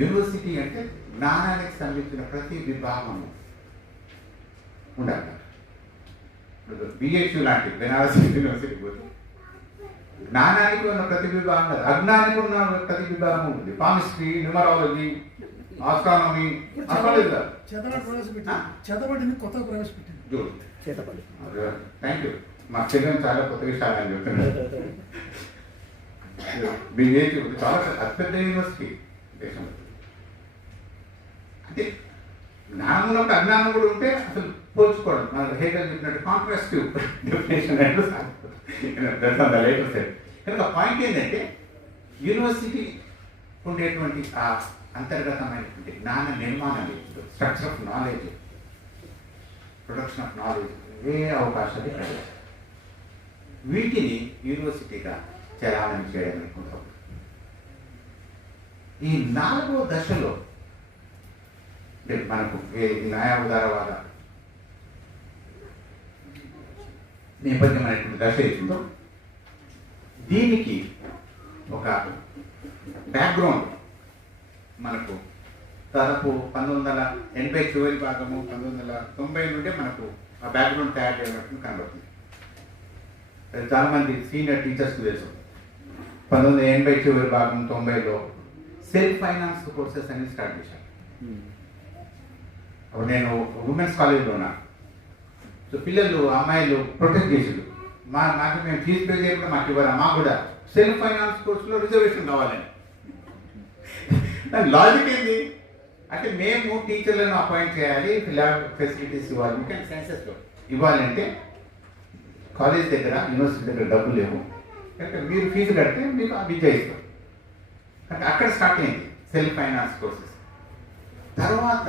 యూనివర్సిటీ అంటే జ్ఞానానికి సంబంధించిన ప్రతి విభాగము ఉండాలి. బిహెచ్యు లాంటి బెనారస్ యూనివర్సిటీ పోతే జ్ఞానానికి ఉన్న ప్రతి విభాగం కాదు, అజ్ఞానికి ఉన్న ప్రతి విభాగం ఉంటుంది. Palmistry, numerology, astronomy, thank you. మా చెల్లెలు చాలా కొత్త విషయాలు అని చెప్తున్నారు. బిహెచ్యు చాలా అతిపెద్ద యూనివర్సిటీ దేశంలో. అంటే జ్ఞానం ఉన్నప్పుడు అజ్ఞానం కూడా ఉంటే అసలు పోల్చుకోవడం. మన హేగల్ చెప్పినట్టు కాంట్రాస్టివ్ డెఫినేషన్ కనుక పాయింట్ ఏంటంటే యూనివర్సిటీ ఉండేటువంటి ఆ అంతర్గతమైనటువంటి జ్ఞాన నిర్మాణం, structure of knowledge, production of knowledge, ఏ అవకాశాలు ఇక్కడ వీటిని యూనివర్సిటీగా చలామణి చేయడం అనుకుంటాం. ఈ 4వ దశలో మనకు న్యాయ ఉదారవాద నేపథ్యం అనేటువంటి దశ ఇస్తుందో దీనికి ఒక బ్యాక్గ్రౌండ్ మనకు దాదాపు 1980 చివరి భాగము 1990 నుండే మనకు ఆ బ్యాక్గ్రౌండ్ తయారు చేయడం కనబడుతుంది. చాలామంది సీనియర్ టీచర్స్ తెలుసు 1980 చివరి భాగం 90లో సెల్ఫ్ ఫైనాన్స్ కోర్సెస్ అని స్టార్ట్ చేశాను. అప్పుడు నేను ఉమెన్స్ కాలేజ్లో ఉన్నా. సో పిల్లలు అమ్మాయిలు ప్రొటెక్ట్ చేసారు, మాకు మేము ఫీజు పే చేయకుండా మాకు ఇవ్వరా, మాకు కూడా సెల్ఫ్ ఫైనాన్స్ కోర్సులో రిజర్వేషన్ కావాలని. దాని లాజిక్ ఏంది అంటే మేము టీచర్లను అపాయింట్ చేయాలి, ల్యాబ్ ఫెసిలిటీస్ ఇవ్వాలి, ముఖ్యంగా సైన్సెస్లో ఇవ్వాలంటే కాలేజ్ దగ్గర యూనివర్సిటీ దగ్గర డబ్బులు లేవు, కనుక మీరు ఫీజు కడితే మీకు ఆ విద్య ఇస్తాం. అంటే అక్కడ స్టార్ట్ అయింది సెల్ఫ్ ఫైనాన్స్ కోర్సెస్. తర్వాత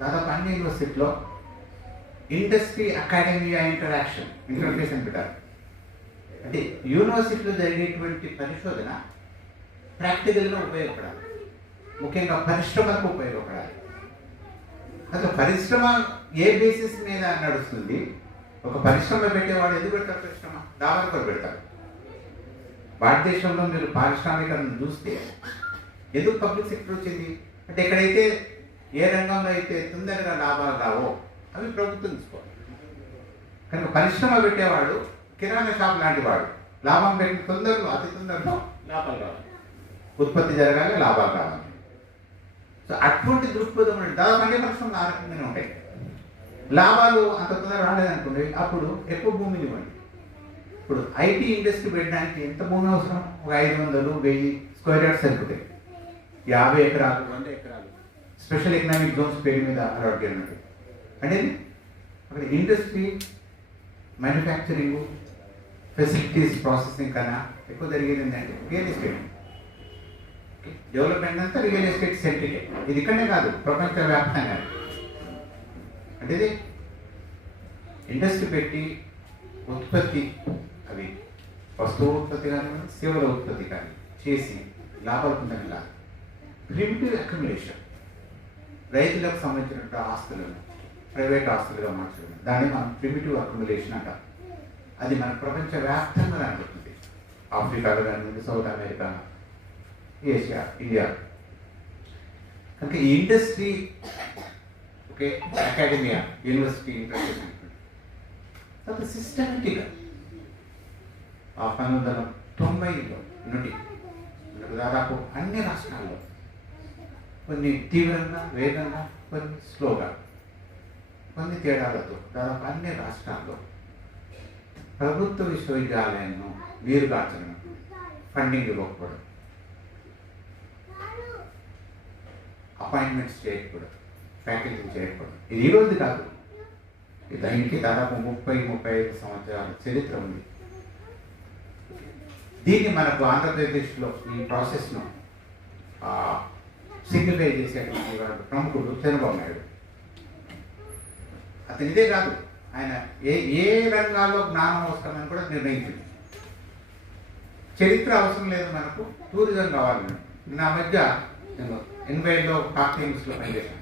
దాదాపు అన్ని యూనివర్సిటీలో ఇండస్ట్రీ అకాడమియా ఇంటర్ఫేస్ అని పెట్టారు. అంటే యూనివర్సిటీలో జరిగేటువంటి పరిశోధన ప్రాక్టికల్గా ఉపయోగపడాలి, ముఖ్యంగా పరిశ్రమలకు ఉపయోగపడాలి. అసలు పరిశ్రమ ఏ బేసిస్ మీద నడుస్తుంది? ఒక పరిశ్రమ పెట్టేవాడు ఎందుకు పెడతారు? పరిశ్రమ లాభాల కొరకు పెడతారు. భారతదేశంలో మీరు పారిశ్రామికరణ చూస్తే ఎందుకు పబ్లిక్ సెక్టర్ వచ్చింది అంటే ఎక్కడైతే ఏ రంగంలో అయితే తొందరగా లాభాలు రావో అవి ప్రభుత్వం తీసుకోవాలి. కనుక పరిశ్రమ పెట్టేవాడు కిరాణా షాప్ లాంటి వాడు, లాభం పెట్టిన తొందరలో అతి తొందరలో లాభాలు రావాలి, ఉత్పత్తి జరగాలి, లాభాలు రావాలి. సో అటువంటి దృక్పథం దాదాపు అన్ని పరిశ్రమలు ఆ రకంగానే ఉంటాయి. లాభాలు అంత తొందరగా రాలేదనుకోండి, అప్పుడు ఎక్కువ భూమిని ఇవ్వండి. ఇప్పుడు ఐటీ ఇండస్ట్రీ పెట్టడానికి ఎంత భూమి అవసరం? ఒక 500, 1000 స్క్వేర్ యార్డ్స్ సరిపోతాయి. 50 ఎకరాలు, 100 ఎకరాలు స్పెషల్ ఎకనామిక్ జోన్స్ పేరు మీద అలాట్ చేయనుంది. అంటే అక్కడ ఇండస్ట్రీ, మ్యానుఫ్యాక్చరింగ్, ఫెసిలిటీస్, ప్రాసెసింగ్ కన్నా ఎక్కువ జరిగేది ఏంటంటే రియల్ ఎస్టేట్. డెవలప్మెంట్ అంతా రియల్ ఎస్టేట్ సెంట్రికే. ఇది ఇక్కడనే కాదు, ప్రపంచవ్యాప్తంగా. అంటే ఇది ఇండస్ట్రీ పెట్టి ఉత్పత్తి, అవి వస్తువు ఉత్పత్తి కానీ సేవల ఉత్పత్తి కానీ చేసి లాభాలు పొందని కాదు. ప్రిమిటివ్ అక్యుములేషన్, రైతులకు సంబంధించిన ఆస్తులను ప్రైవేట్ ఆస్తులుగా మార్చడం, దాన్ని మనం ప్రిమిటివ్ అక్యుములేషన్ అంటాం. అది మన ప్రపంచవ్యాప్తంగా కనబడుతుంది. ఆఫ్రికాలో కానీ, సౌత్ అమెరికా, ఏషియా, ఇండియా. కనుక ఈ industry okay academia, university interface తర్వాత సిస్టమేటిక్గా 1990లో నుండి మనకు దాదాపు అన్ని రాష్ట్రాల్లో కొన్ని తీవ్రంగా, వేగంగా, కొన్ని స్లోగా, కొన్ని తేడాలతో దాదాపు అన్ని రాష్ట్రాల్లో ప్రభుత్వ విశ్వవిద్యాలయాలను నీరుగార్చడం, ఫండింగ్ ఇవ్వకపోవడం, అపాయింట్మెంట్స్ చేయకపోవడం, ఫ్యాకల్టీ చేయకపోవడం. ఇది ఈ రోజు కాదు, దానికి దాదాపు 30-35 సంవత్సరాల చరిత్ర ఉంది. దీన్ని మనకు ఆంధ్రప్రదేశ్లో ఈ ప్రాసెస్ను సింప్లిఫై చేసేటువంటి వాడు ప్రముఖుడు చంద్రబాబు నాయుడు. అతను ఇదే కాదు, ఆయన ఏ రంగాల్లో జ్ఞానం అవసరమని కూడా నిర్ణయించింది. చరిత్ర అవసరం లేదు, మనకు టూరిజం కావాలి. నా మధ్య 80లో కాకతీయుస్లో పనిచేశాను.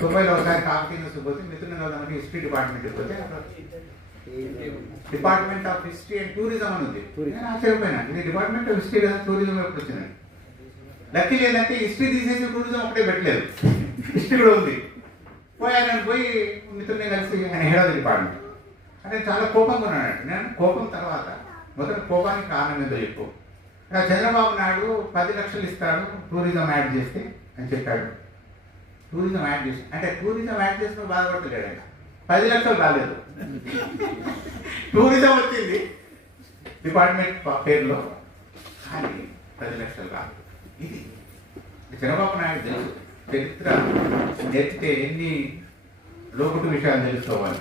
90లో ఒకసారి కాకతీయుస్ పోతే మిత్రులు మనకి హిస్టరీ డిపార్ట్మెంట్కి పోతే department of history and tourism అని ఉంది. నేను ఆశ్చర్యపోయినా, ఇది డిపార్ట్మెంట్ ఆఫ్ హిస్టరీ కదా, టూరిజం ఎప్పుడు వచ్చిందని. లక్కీ ఏంటంటే హిస్టరీ తీసేసి టూరిజం ఒకటే పెట్టలేదు, హిస్టరీ కూడా ఉంది. ఆయన పోయి మిత్రుల్ని కలిసి ఆయన హెడ్ ఆఫ్ ది డిపార్ట్మెంట్ అంటే చాలా కోపంగా ఉన్నాడు. నేను కోపం తర్వాత మొదటి కోపానికి కారణం ఏందో చెప్పు. చంద్రబాబు నాయుడు 10 లక్షలు ఇస్తాడు టూరిజం యాడ్ చేస్తే అని చెప్పాడు. టూరిజం యాడ్ చేసి అంటే టూరిజం యాడ్ చేసిన బాధపడతలేడు ఆయన. 10 లక్షలు రాలేదు, టూరిజం వచ్చింది డిపార్ట్మెంట్ పేరులో, కానీ 10 లక్షలు రాలేదు. ఇది చంద్రబాబు నాయుడు తెలుసు, చరిత్ర నేర్చితే ఎన్ని లోకుటు విషయాలు తెలుసుకోవాలి.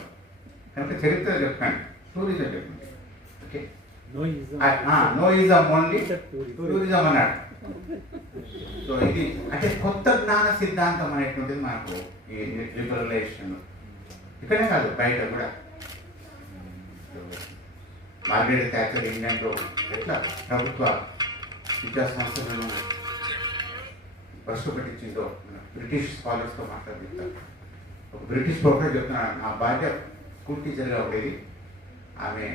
కనుక చరిత్ర చెప్పండి, టూరిజం చెప్పండి. Okay, no ism only tourism అన్నాడు. సో ఇది అంటే కొత్త జ్ఞాన సిద్ధాంతం అనేటువంటిది మనకు ఈ లిబరలైజేషన్ ఇక్కడే కాదు, బయట కూడా. మార్గరెట్ థాచర్ ఇంగ్లాండ్లో ఎట్లా ప్రభుత్వ విద్యా సంస్థలను పట్టించిందో బ్రిటిష్ స్కాలర్స్తో మాట్లాడుతారు. ఒక బ్రిటిష్ ప్రొఫెసర్ చెప్తున్నాడు, నా భార్య స్కూల్ టీచర్గా ఉండేది, ఆమె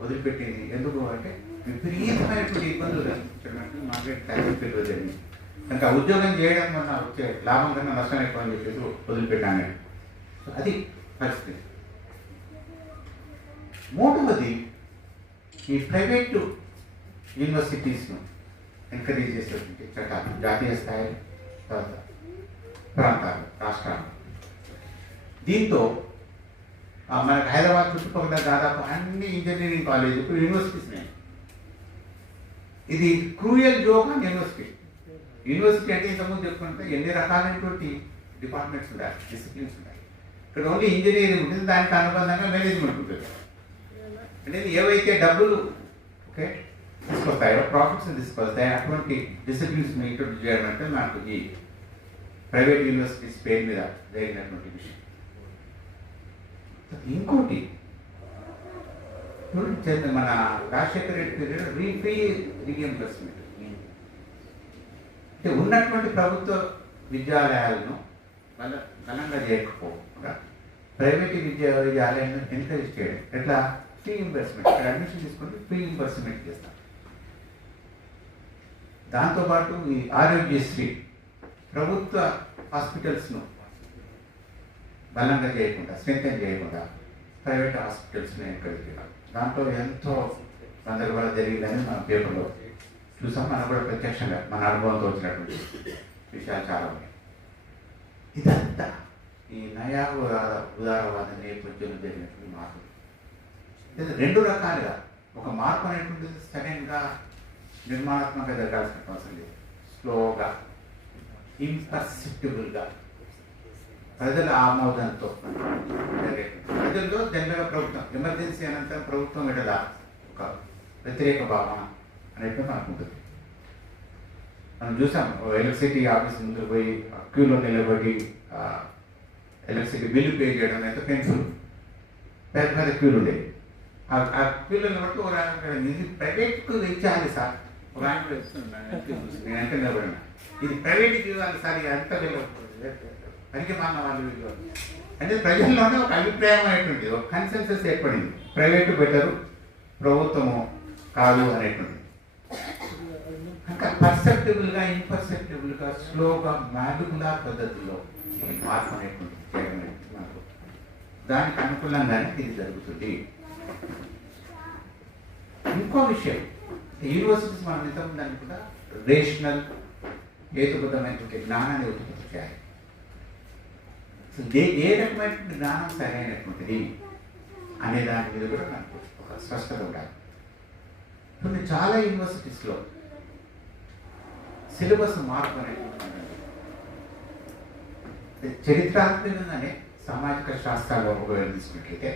వదిలిపెట్టింది. ఎందుకు అంటే విపరీతమైనటువంటి ఇబ్బందులు కనిపించడానికి మార్గరెట్ థాచర్ పేరు జరిగింది. కనుక ఉద్యోగం చేయడం వల్ల వచ్చే లాభం కన్నా నష్టం ఎక్కువ అని చెప్పేసి వదిలిపెట్టాను. అది పరిస్థితి. మూడవది ఈ ప్రైవేటు యూనివర్సిటీస్ను ఎంకరేజ్ చేసేటువంటి చట్టాలు జాతీయ స్థాయి తర్వాత ప్రాంతాలు రాష్ట్రాలు. దీంతో మనకు హైదరాబాద్ చుట్టుపక్కల దాదాపు అన్ని ఇంజనీరింగ్ కాలేజీలు యూనివర్సిటీస్ ఉన్నాయి. ఇది cruel joke on university. University అంటే ఇంతకుముందు చెప్పుకుంటే ఎన్ని రకాలైనటువంటి డిపార్ట్మెంట్స్ ఉన్నాయి, డిసిప్లిన్స్ ఉన్నాయి. ఇక్కడ ఓన్లీ ఇంజనీరింగ్ ఉంటుంది, దానికి అనుబంధంగా మేనేజ్మెంట్ ఉంటుంది. అంటే ఏవైతే డబ్బులు ఓకే తీసుకొస్తాయో, ప్రాఫిట్స్ తీసుకొస్తాయో అటువంటి డిసిప్లిన్స్ ఇంట్రొడ్యూస్ చేయడం అంటే నాకు ఈ ప్రైవేట్ యూనివర్సిటీస్ పేరు మీద జరిగినటువంటి విషయం. ఇంకోటి మన Rajasekhara Reddy period free reimbursement అంటే ఉన్నటువంటి ప్రభుత్వ విద్యాలయాలను బలంగా చేయకపోకుండా ప్రైవేట్ విద్యాలయాలను ఎంకరేజ్ చేయడం. ఎట్లా? ఫ్రీ ఇంబర్స్మెంట్. ఇక్కడ అడ్మిషన్ తీసుకుంటే ఫ్రీ ఇంబర్స్మెంట్ చేస్తాం. దాంతోపాటు ఈ ఆరోగ్యశ్రీ ప్రభుత్వ హాస్పిటల్స్ను బలంగా చేయకుండా, స్ట్రెంథెన్ చేయకుండా ప్రైవేట్ హాస్పిటల్స్ని ఎంకరేజ్ చేయడం. దాంట్లో ఎంతో సందర్భాలు జరిగిందని మన పేపర్లో చూసాం. మనం కూడా ప్రత్యక్షంగా మన అనుభవంతో వచ్చినటువంటి విషయాలు చాలా ఉన్నాయి. ఇదంతా ఈ నయా ఉదారవాద నేపథ్యంలో జరిగినటువంటి మార్పు. రెండు రకాలుగా ఒక మార్పు అనేటువంటిది సడన్గా నిర్మాణాత్మకంగా జరగాల్సిన అవసరం లేదు. స్లోగా, ఇంపర్సెప్టిబుల్గా ప్రజల ఆమోదంతో ప్రజల్లో జనరల్గా ప్రభుత్వం ఎమర్జెన్సీ అనంతరం ప్రభుత్వం విడదా ఒక వ్యతిరేక భావన అనేటువంటి మనకు ఉంటుంది. మనం చూసాం ఎలక్ట్రిసిటీ ఆఫీస్ ముందు పోయి క్యూలో నిలబడి ఎలక్ట్రిసిటీ బిల్లు పే చేయడం అయితే పెన్సిల్ పెద్ద పెద్ద క్యూలు ఉండేవి. ఆ క్యూలో నిలబడితే ఒక ఇది ప్రైవేట్కు ఇచ్చేయాలి సార్, ఒక ఆయన నేను అంటే నిలబడినా ఇది ప్రైవేట్కి ఇవ్వాలి సార్, ఇది అంత పనికి మాన్న వాళ్ళు అంటే ప్రజల్లోనే ఒక అభిప్రాయం అనేటువంటిది, ఒక కన్సెన్సస్ ఏర్పడింది. ప్రైవేటు బెటరు, ప్రభుత్వము కాదు అనేటువంటిది. ఇంకా పర్సెప్టబుల్గా, ఇంపర్సెప్టబుల్గా, స్లోగా, మాడ్యులర్ పద్ధతిలో ఈ మార్పు అనేటువంటి చేయడం మనకు దానికి అనుకూలంగానే ఇది జరుగుతుంది. ఇంకో విషయం, యూనివర్సిటీస్ మనం ఇంతకుముందు అనుకుంటా రేషనల్ హేతుబద్ధమైనటువంటి జ్ఞానాన్ని ఉత్పత్తి చేయాలి. ఏ రకమైనటువంటి జ్ఞానం సరైనటువంటిది అనే దాని మీద కూడా మనకు ఒక స్పష్టత ఉండాలి. కొన్ని చాలా యూనివర్సిటీస్లో సిలబస్ మార్పు అనేటువంటి చరిత్రాత్మకంగానే సామాజిక శాస్త్రాలు ఒకవేళ తీసుకున్నట్లయితే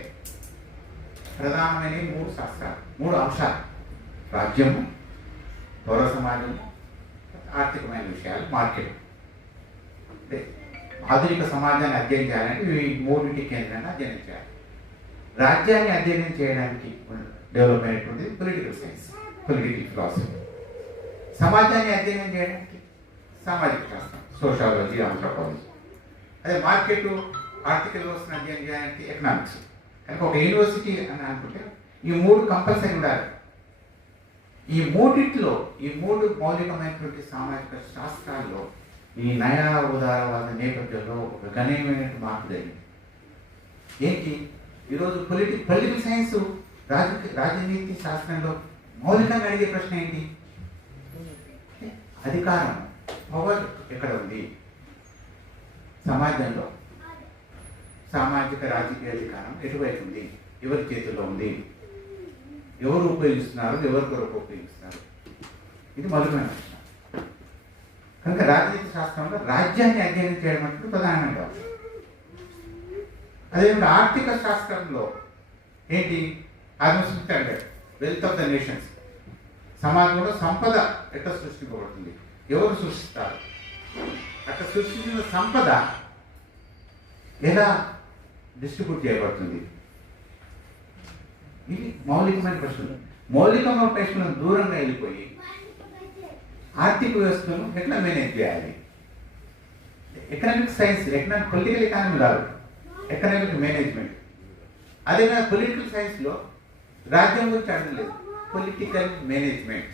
ప్రధానమైన 3 శాస్త్రాలు, 3 అంశాలు: రాజ్యము, పౌర సమాజము, ఆర్థికమైన విషయాలు, మార్కెట్. అంటే ఆధునిక సమాజాన్ని అధ్యయనం చేయాలంటే ఈ 3 కేంద్రంగా అధ్యయనం చేయాలి. రాజ్యాన్ని అధ్యయనం చేయడానికి డెవలప్ అయినటువంటిది పొలిటికల్ సైన్స్, పొలిటికల్ ఫిలాసఫీ. సమాజాన్ని అధ్యయనం చేయడానికి సామాజిక శాస్త్రం, సోషాలజీ, ఆంథ్రోపాలజీ. అదే మార్కెట్, ఆర్థిక వ్యవస్థను అధ్యయనం చేయడానికి ఎకనామిక్స్. కనుక ఒక యూనివర్సిటీ అని అనుకుంటే ఈ 3 కంపల్సరీ ఉండాలి. ఈ 3 మౌలికమైనటువంటి సామాజిక శాస్త్రాల్లో ఈ నయా ఉదారవాద నేపథ్యంలో ఒక గణనీయమైన మార్పు జరిగింది. ఏంటి? ఈరోజు పొలిటికల్ సైన్స్, రాజనీతి శాస్త్రంలో మౌలికంగా అడిగే ప్రశ్న ఏంటి? అధికారం, పవర్ ఎక్కడ ఉంది సమాజంలో? సామాజిక రాజకీయ అధికారం ఎటువైపు ఉంది? ఎవరి చేతుల్లో ఉంది? ఎవరు ఉపయోగిస్తున్నారు? ఎవరి కొరకు ఉపయోగిస్తున్నారు? ఇది మౌలికమైన ప్రశ్న. కనుక రాజనీతి శాస్త్రంలో రాజ్యాన్ని అధ్యయనం చేయడం అంటే ప్రధానమైన. అదేవిధంగా ఆర్థిక శాస్త్రంలో ఏంటి? ఆత్మశక్తి అంటే వెల్త్ ఆఫ్ ద నేషన్స్. సమాజంలో సంపద ఎట్లా సృష్టింపబడుతుంది? ఎవరు సృష్టిస్తారు? అట్లా సృష్టించిన సంపద ఎలా డిస్ట్రిబ్యూట్ చేయబడుతుంది? ఇది మౌలికమైన ప్రశ్నలు. మౌలికమైన ప్రశ్నలను దూరంగా వెళ్ళిపోయి ఆర్థిక వ్యవస్థను ఎట్లా మేనేజ్ చేయాలి? ఎకనామిక్ సైన్స్, పొలిటికల్ ఎకానమీ కాదు, ఎకనామిక్ మేనేజ్మెంట్. అదేవిధంగా పొలిటికల్ సైన్స్లో రాజ్యం గురించి అర్థం లేదు, పొలిటికల్ మేనేజ్మెంట్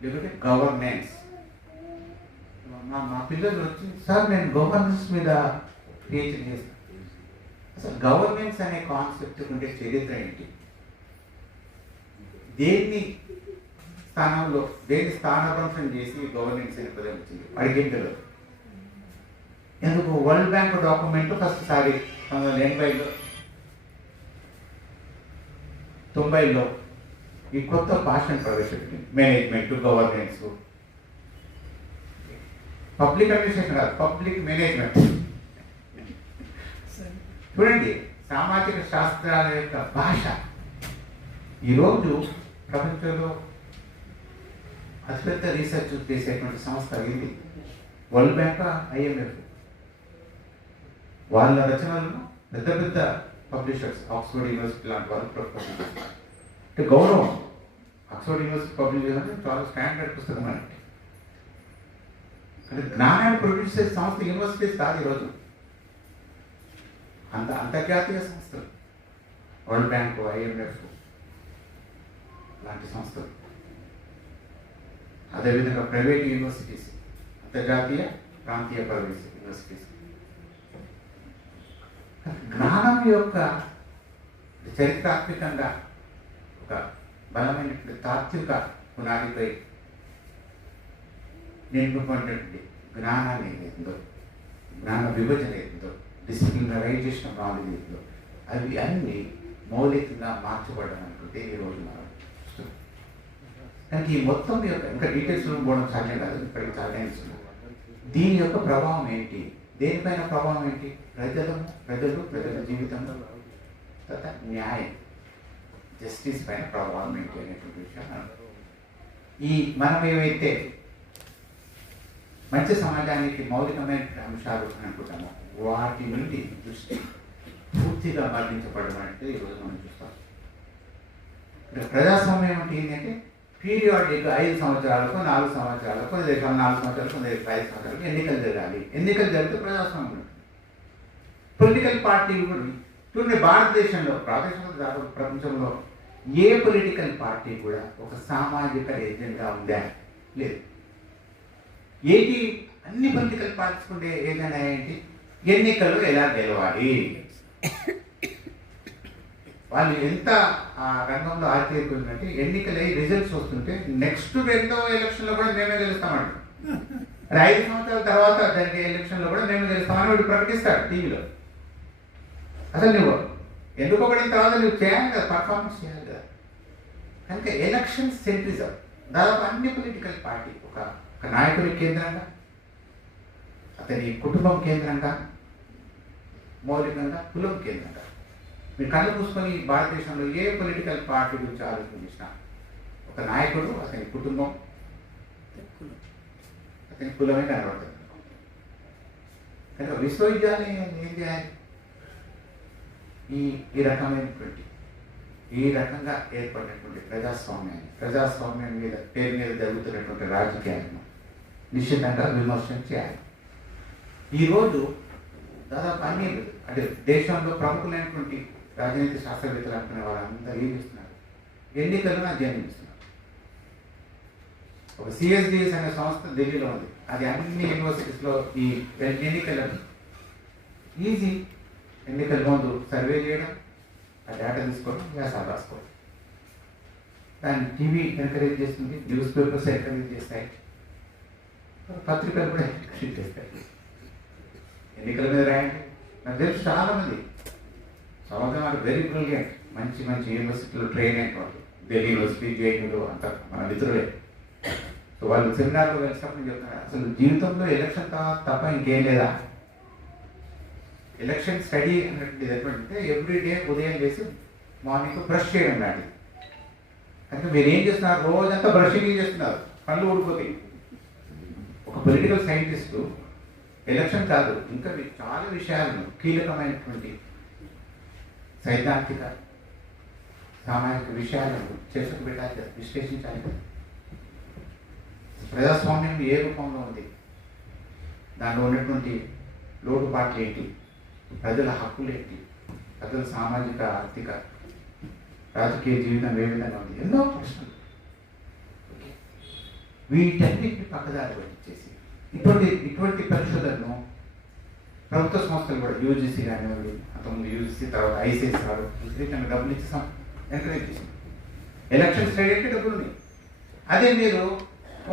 లేకపోతే గవర్నెన్స్. మా పిల్లలు వచ్చి సార్ నేను గవర్నెన్స్ మీద పిహెచ్డీ చేస్తాను. అసలు గవర్నెన్స్ అనే కాన్సెప్ట్ ఉండే చరిత్ర ఏంటి? దేన్ని స్థానంలో దేన్ని స్థానభ్రంశం చేసి గవర్నెన్స్ ప్రదర్శించింది వాడికి ఏం తెలియదు. ఎందుకు వరల్డ్ బ్యాంక్ డాక్యుమెంట్ ఫస్ట్ సారి 1980లో 90లో ఈ కొత్త భాషను ప్రవేశపెట్టింది. మేనేజ్మెంట్, గవర్నెన్స్, పబ్లిక్ అడ్మినిస్ట్రేషన్ కాదు, పబ్లిక్ మేనేజ్మెంట్. చూడండి, సామాజిక శాస్త్రాల యొక్క భాష ఈరోజు ప్రపంచంలో అతిపెద్ద రీసెర్చ్ చేసేటువంటి సంస్థ ఇది వరల్డ్ బ్యాంక్, IMF. వాళ్ళ రచనలను పెద్ద పెద్ద పబ్లిషర్స్, ఆక్స్ఫర్డ్ యూనివర్సిటీ లాంటి వాళ్ళు ప్రొఫెసర్ అంటే గౌరవం. ఆక్స్ఫర్డ్ యూనివర్సిటీ పబ్లిష్ చేయాలంటే చాలా స్టాండర్డ్ పుస్తకం అంటే. అంటే జ్ఞానాన్ని ప్రొడ్యూస్ చేసే సంస్థ యూనివర్సిటీస్ కాదు ఈరోజు, అంతర్జాతీయ సంస్థలు, వరల్డ్ బ్యాంక్, IMF లాంటి సంస్థలు. అదేవిధంగా ప్రైవేట్ యూనివర్సిటీస్, అంతర్జాతీయ ప్రాంతీయ పరివేశ యూనివర్సిటీస్. జ్ఞానం యొక్క చరిత్రాత్మకంగా ఒక బలమైనటువంటి తాత్విక పునాదిపై నింపుకున్నటువంటి జ్ఞానాన్ని ఏదో, జ్ఞాన విభజన ఏదో, డిసిప్లినరైజేషన్ ఆఫ్ నాలెడ్జ్ ఏదో, అవి అన్ని మౌలికంగా మార్చబడడం అనుకుంటే ఈరోజు మనం చూస్తున్నాం. కానీ ఈ మొత్తం యొక్క ఇంకా డీటెయిల్స్ పోవడం సాధ్యం కాదు, ఇప్పటికి చాలా తెలుసు. దీని యొక్క ప్రభావం ఏంటి, దేనిపైన ప్రభావం ఏంటి? ప్రజల జీవితంలో తర్వాత న్యాయం, జస్టిస్ పైన ప్రభావం ఏంటి అనేటువంటి విషయం. మనం ఏవైతే మంచి సమాజానికి మౌలికమైన అంశాలు అనుకుంటామో వాటి నుండి దృష్టి పూర్తిగా మరణించబడడం అంటే ఈరోజు మనం చూస్తాం. ప్రజాస్వామ్యం అంటే ఏంటంటే పీరియాడిక్ 5 సంవత్సరాలకు 4 సంవత్సరాలకు, కొన్ని దేశాలు 4 సంవత్సరాలకు, కొన్ని 5 సంవత్సరాలకు ఎన్నికలు జరగాలి. ఎన్నికలు జరిగితే ప్రజాస్వామ్యం ఉంటుంది. పొలిటికల్ పార్టీలు కూడా చూడండి, భారతదేశంలో ప్రాదేశిక ప్రపంచంలో ఏ పొలిటికల్ పార్టీ కూడా ఒక సామాజిక ఏజెండా ఉందా? లేదు. ఏంటి అన్ని పొలిటికల్ పార్టీస్ ఉండే ఏజెండా ఏంటి? ఎన్నికల్లో ఎలా గెలవాలి. వాళ్ళు ఎంత ఆ రంగంలో ఆశ్చర్యపోయిందంటే ఎన్నికలై రిజల్ట్స్ వస్తుంటే నెక్స్ట్ 2వ ఎలక్షన్లో కూడా మేమే గెలుస్తామంట. 5 సంవత్సరాల తర్వాత జరిగే ఎలక్షన్లో కూడా మేమే గెలుస్తామని వీళ్ళు ప్రకటిస్తాడు టీవీలో. అసలు నువ్వు ఎన్నుకోబడిన తర్వాత నువ్వు చేయాలి కదా, పర్ఫార్మెన్స్ చేయాలి కదా. కనుక ఎలక్షన్ సెంట్రిజం దాదాపు అన్ని పొలిటికల్ పార్టీ ఒక నాయకుడి కేంద్రంగా, అతని కుటుంబం కేంద్రంగా, మౌలికంగా కులం కేంద్రంగా. మీరు కళ్ళు మూసుకొని భారతదేశంలో ఏ పొలిటికల్ పార్టీ గురించి ఆలోచించినా ఒక నాయకుడు, అతని కుటుంబం, అతని కులమే కనబడుతుంది. కనుక విశ్వవిద్యాలయం ఏం చేయాలి? ఈ రకంగా ఏర్పడినటువంటి ప్రజాస్వామ్యం మీద పేరు మీద జరుగుతున్నటువంటి రాజకీయాలను నిశ్చితంగా విమర్శన చేయాలి. ఈరోజు దాదాపు అన్ని అంటే దేశంలో ప్రముఖులైనటువంటి రాజనీతి శాస్త్రవేత్తలు అనుకునే వాళ్ళందరూ ఏం చేస్తున్నారు? ఎన్నికలను అధ్యయనం చేస్తున్నారు. ఒక CSDS అనే సంస్థ ఢిల్లీలో ఉంది. అది అన్ని యూనివర్సిటీస్లో ఈ ఎన్నికలను ఎన్నికల ముందు సర్వే చేయడం, ఆ డేటా తీసుకోవడం, వ్యాసాలు రాసుకోవడం. దాన్ని టీవీ ఎంకరేజ్ చేస్తుంది, న్యూస్ పేపర్స్ ఎంకరేజ్ చేస్తాయి, పత్రికలు కూడా ఎంకరేజ్ చేస్తాయి. ఎన్నికల మీద రాయండి. నాకు తెలుసు చాలామంది వెరీ బ్రిలియంట్, మంచి యూనివర్సిటీలో ట్రైన్ అయిన వాళ్ళు, ఢిల్లీ యూనివర్సిటీ, JNU అంతా మన మిత్రులే. సో వాళ్ళు సెమినార్లో కలిసినప్పుడు చెప్తున్నారు, అసలు జీవితంలో ఎలక్షన్ తప్ప ఇంకేం లేదా. ఎలక్షన్ స్టడీ అన్నటువంటి ఎటువంటి ఎవ్రీడే ఉదయం చేసి మార్నింగ్ బ్రష్ చేయడం లాంటిది. అంటే మీరు ఏం చేస్తున్నారు? రోజంతా బ్రషింగ్ చేస్తున్నారు, కళ్ళు ఊడిపోతాయి. ఒక పొలిటికల్ సైంటిస్టు ఎలక్షన్ కాదు, ఇంకా చాలా విషయాలను, కీలకమైనటువంటి సైద్ధాంతిక సామాజిక విషయాలను చర్చకు పెట్టాలి కదా, విశ్లేషించాలి కదా. ప్రజాస్వామ్యం ఏ రూపంలో ఉంది, దానిలో ఉన్నటువంటి లోటుపాట్లు ఏంటి, ప్రజల హక్కులు ఏంటి, ప్రజల సామాజిక, ఆర్థిక, రాజకీయ జీవితం ఏ విధంగా ఉంది, ఎన్నో ప్రశ్నలు. వీటన్నిటిని పక్కదారి పట్టించేసి ఇటువంటి పరిశోధనను ప్రభుత్వ సంస్థలు కూడా UGC కానివ్వండి, అంతకుముందు UGC తర్వాత ICS రావడం, డబ్బులు ఇచ్చి ఎంకరేజ్ చేసింది. ఎలక్షన్ స్టడీ అంటే డబ్బులు ఉన్నాయి. అదే మీరు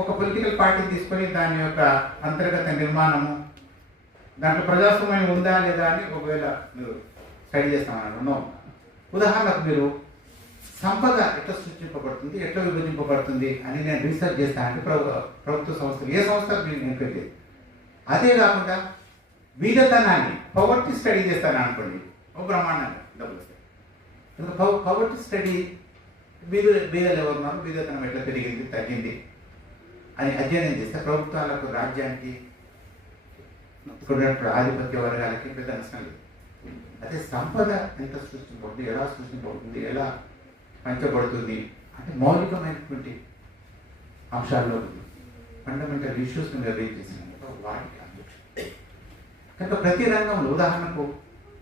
ఒక పొలిటికల్ పార్టీని తీసుకొని దాని యొక్క అంతర్గత నిర్మాణము, దాంట్లో ప్రజాస్వామ్యం ఉందా లేదా అని ఒకవేళ మీరు స్టడీ చేస్తామన్నాను. ఉదాహరణకు మీరు సంపద ఎట్లా సృష్టింపబడుతుంది, ఎట్లా విభజింపబడుతుంది అని నేను రీసెర్చ్ చేస్తానంటే ప్రభుత్వ సంస్థలు ఏ సంస్థలు నేను ఎంపిక. అదే కాకుండా బీదతనాన్ని పవర్టీ స్టడీ చేస్తాను అనుకోండి, ఒక బ్రహ్మాండంగా డబ్బులు వస్తాయి. పవర్టీ స్టడీ బీదలు ఎవరున్నారు, బీదతనం ఎట్లా పెరిగింది తగ్గింది అని అధ్యయనం చేస్తే ప్రభుత్వాలకు, రాజ్యానికి, ఇక్కడ ఆధిపత్య వర్గాలకి పెద్ద నష్టం లేదు. అదే సంపద ఎంత సృష్టింపబడుతుంది, ఎలా సృష్టింపబడుతుంది, ఎలా పంచబడుతుంది అంటే మౌలికమైనటువంటి అంశాల్లో ఫండమెంటల్ ఇష్యూస్ని నిర్వహించేసిన వాటికి అధ్యక్షుడు. కనుక ప్రతి రంగంలో ఉదాహరణకు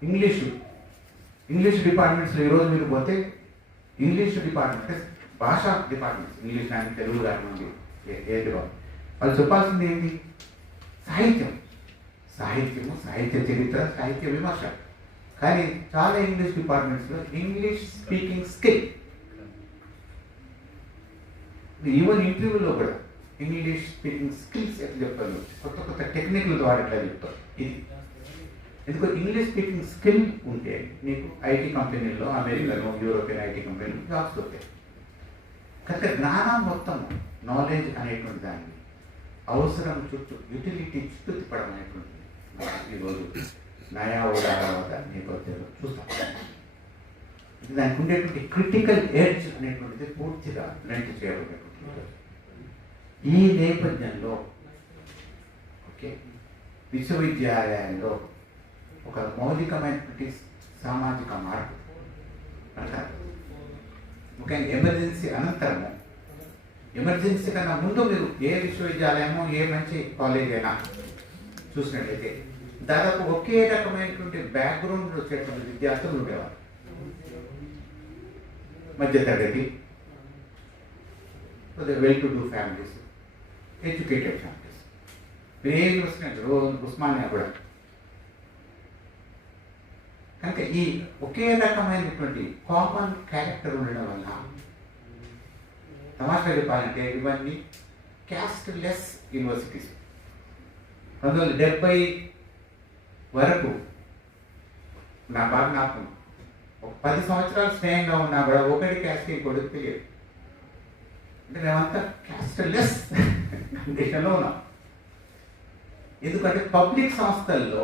ఇంగ్లీష్ డిపార్ట్మెంట్స్లో ఈరోజు మీరు పోతే ఇంగ్లీష్ డిపార్ట్మెంట్ భాషా డిపార్ట్మెంట్స్, ఇంగ్లీష్ కానీ తెలుగు కానివ్వండి ఏది వాళ్ళు చెప్పాల్సింది ఏంటి? సాహిత్యము, సాహిత్య చరిత్ర, సాహిత్య విమర్శ. కానీ చాలా ఇంగ్లీష్ డిపార్ట్మెంట్స్లో ఇంగ్లీష్ స్పీకింగ్ స్కిల్, ఈవెన్ ఇంటర్వ్యూలో కూడా ఇంగ్లీష్ స్పీకింగ్ స్కిల్స్ ఎట్లా చెప్తారు, కొత్త కొత్త టెక్నిక్ల ద్వారా ఎట్లా చెప్తారు. ఇది ఎందుకు ఇంగ్లీష్ స్పీకింగ్ స్కిల్ ఉంటే మీకు ఐటీ కంపెనీల్లో, అమెరికాలో, యూరోపియన్ ఐటీ కంపెనీలో జాబ్స్ వస్తాయి. కనుక జ్ఞానం మొత్తం, నాలెడ్జ్ అనేటువంటి దాన్ని అవసరం చుట్టూ, యూటిలిటీ చుట్టూ తిప్పడం అనేటువంటిది ఈరోజు నయా ఉదాహరణ నేపథ్యంలో చూస్తాం. దానికి ఉండేటువంటి క్రిటికల్ ఎడ్జ్ అనేటువంటిది పూర్తిగా బ్లెండ్ చేయబడేటువంటి ఈ నేపథ్యంలో విశ్వవిద్యాలయాల్లో ఒక మౌలికమైనటువంటి సామాజిక మార్పు అంటారు. ముఖ్యంగా ఎమర్జెన్సీ అనంతరము, ఎమర్జెన్సీ కన్నా ముందు మీరు ఏ విశ్వవిద్యాలయమో ఏ మంచి కాలేజ్ అయినా చూసినట్లయితే దాదాపు ఒకే రకమైనటువంటి బ్యాక్గ్రౌండ్ వచ్చేటువంటి విద్యార్థులు ఉండేవారు. మధ్యతరగతి, well to do families, educated families. మీరు ఏ యూనివర్సిటీ ఉస్మానియా కూడా. కనుక ఈ ఒకే రకమైనటువంటి కామన్ క్యారెక్టర్ ఉండడం వల్ల తమాషా చెప్పాలంటే ఇవన్నీ క్యాస్ట్ లెస్ యూనివర్సిటీస్. 1970 వరకు నా బాగా నాకు ఒక 10 సంవత్సరాలు స్నేహంగా ఉన్నా కూడా ఒకటి క్యాస్ట్ ఇంకోటి తెలియదు. అంటే మేమంతా క్యాస్ట్ లెస్ కండిషన్లో ఉన్నాం. ఎందుకంటే పబ్లిక్ సంస్థల్లో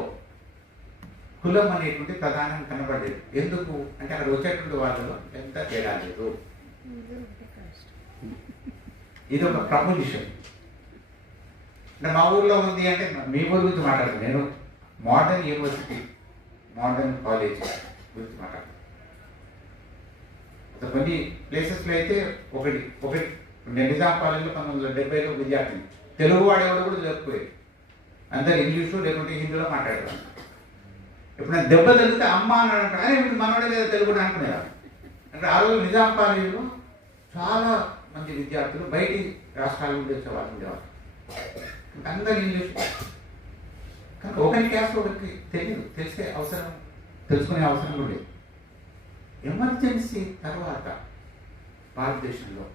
కులం అనేటువంటి ప్రధానంగా కనబడలేదు. ఎందుకు అంటే అక్కడ వచ్చేటువంటి వాళ్ళలో ఎంత తేడా లేదు. ఇది ఒక ప్రపోజిషన్. అంటే మా ఊర్లో ఉంది అంటే మీ ఊరి గురించి మాట్లాడుతాను నేను. మోడర్న్ యూనివర్సిటీ, మోడర్న్ కాలేజ్ గురించి మాట్లాడుతాను. కొన్ని ప్లేసెస్లో అయితే ఒకటి నిజాం కాలేజీలో 1970లో విద్యార్థిని తెలుగు వాడేవాడు కూడా లేకపోయేది. అందరు ఇంగ్లీషు లేకుంటే హిందీలో మాట్లాడేవాడు. ఎప్పుడైనా దెబ్బ తగిలితే అమ్మ అని అంటారు, అరే ఇప్పుడు మనవాడే లేదా తెలుగు అనుకునేవారు. అంటే ఆ రోజు నిజాం కాలేజీలో చాలా మంది విద్యార్థులు బయటి రాష్ట్రాల నుండి వచ్చే వాళ్ళు ఉండేవారు. అందరు ఇంగ్లీష్. కనుక ఒకరి క్యాస్ట్ ఒకరికి తెలియదు, తెలుసుకునే అవసరం కూడా లేదు. ఎమర్జెన్సీ తర్వాత భారతదేశంలో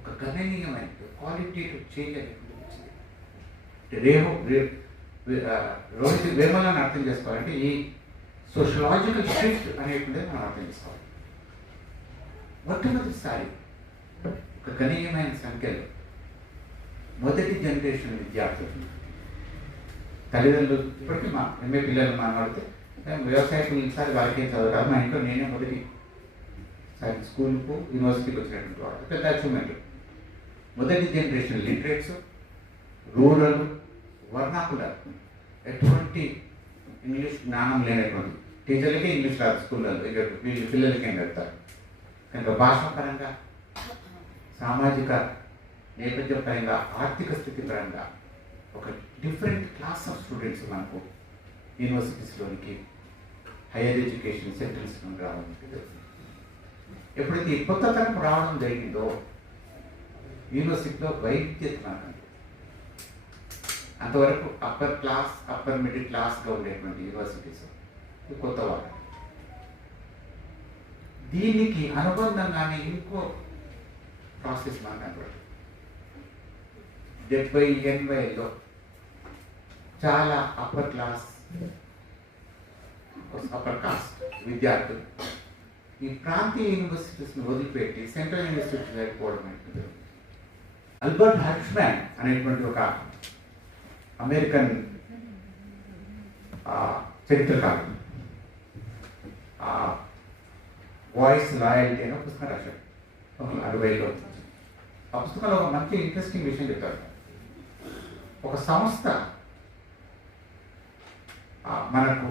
ఒక గణనీయమైన క్వాలిటేటివ్ చేంజ్ అనేటువంటి వచ్చింది. రోహిత్ వేమలను అర్థం చేసుకోవాలంటే ఈ సోషలాజికల్ షిఫ్ట్ అనేటువంటిది మనం అర్థం చేసుకోవాలి. మొట్టమొదటిసారి ఒక గణనీయమైన సంఖ్యలో మొదటి జనరేషన్ విద్యార్థులు, తల్లిదండ్రులు ఇప్పటికీ మా ఎంఏ పిల్లలు మాట్లాడితే మేము వ్యవసాయ పిల్లలసారి వాళ్ళకేం చదువుతారు, మా ఇంట్లో నేనే మొదటి స్కూల్కు యూనివర్సిటీకి వచ్చినటువంటి వాళ్ళు పెద్ద అచీవ్మెంట్. మొదటి జనరేషన్ లిటరేట్స్, రూరల్, వర్నాకులర్, ఎటువంటి ఇంగ్లీష్ జ్ఞానం లేనటువంటి టీచర్లకే ఇంగ్లీష్ రాదు స్కూళ్ళల్లో, ఇక వీళ్ళు పిల్లలకి ఏం పెడతారు. కనుక భాషాపరంగా, సామాజిక నేపథ్యం పరంగా, ఆర్థిక స్థితి పరంగా ఒక డిఫరెంట్ క్లాస్ ఆఫ్ స్టూడెంట్స్ మనకు యూనివర్సిటీస్లోనికి, హైయర్ ఎడ్యుకేషన్ సెంటర్స్లో రావడానికి జరుగుతుంది. ఎప్పుడైతే ఈ కొత్త తరం రావడం జరిగిందో యూనివర్సిటీలో వైవిధ్యత అంతవరకు అప్పర్ క్లాస్, అప్పర్ మిడిల్ క్లాస్గా ఉండేటువంటి యూనివర్సిటీస్ కొత్త వారు. దీనికి అనుబంధంగానే ఇంకో ప్రాసెస్ మనకు కనబడుతుంది. 70-80లో చాలా అప్పర్ కాస్ట్ విద్యార్థులు ఈ ప్రాంతీయ యూనివర్సిటీస్ని వదిలిపెట్టి సెంట్రల్ యూనివర్సిటీస్ లేకపోవడం అనేది. ఆల్బర్ట్ హర్ష్మ్యాన్ అనేటువంటి ఒక అమెరికన్ చరిత్రకారుడు వాయిస్ లాయల్టీ అనే పుస్తకం రాశాడు 1960లో. ఆ పుస్తకంలో ఒక మంచి ఇంట్రెస్టింగ్ విషయం చెప్తారు. ఒక సంస్థ మనకు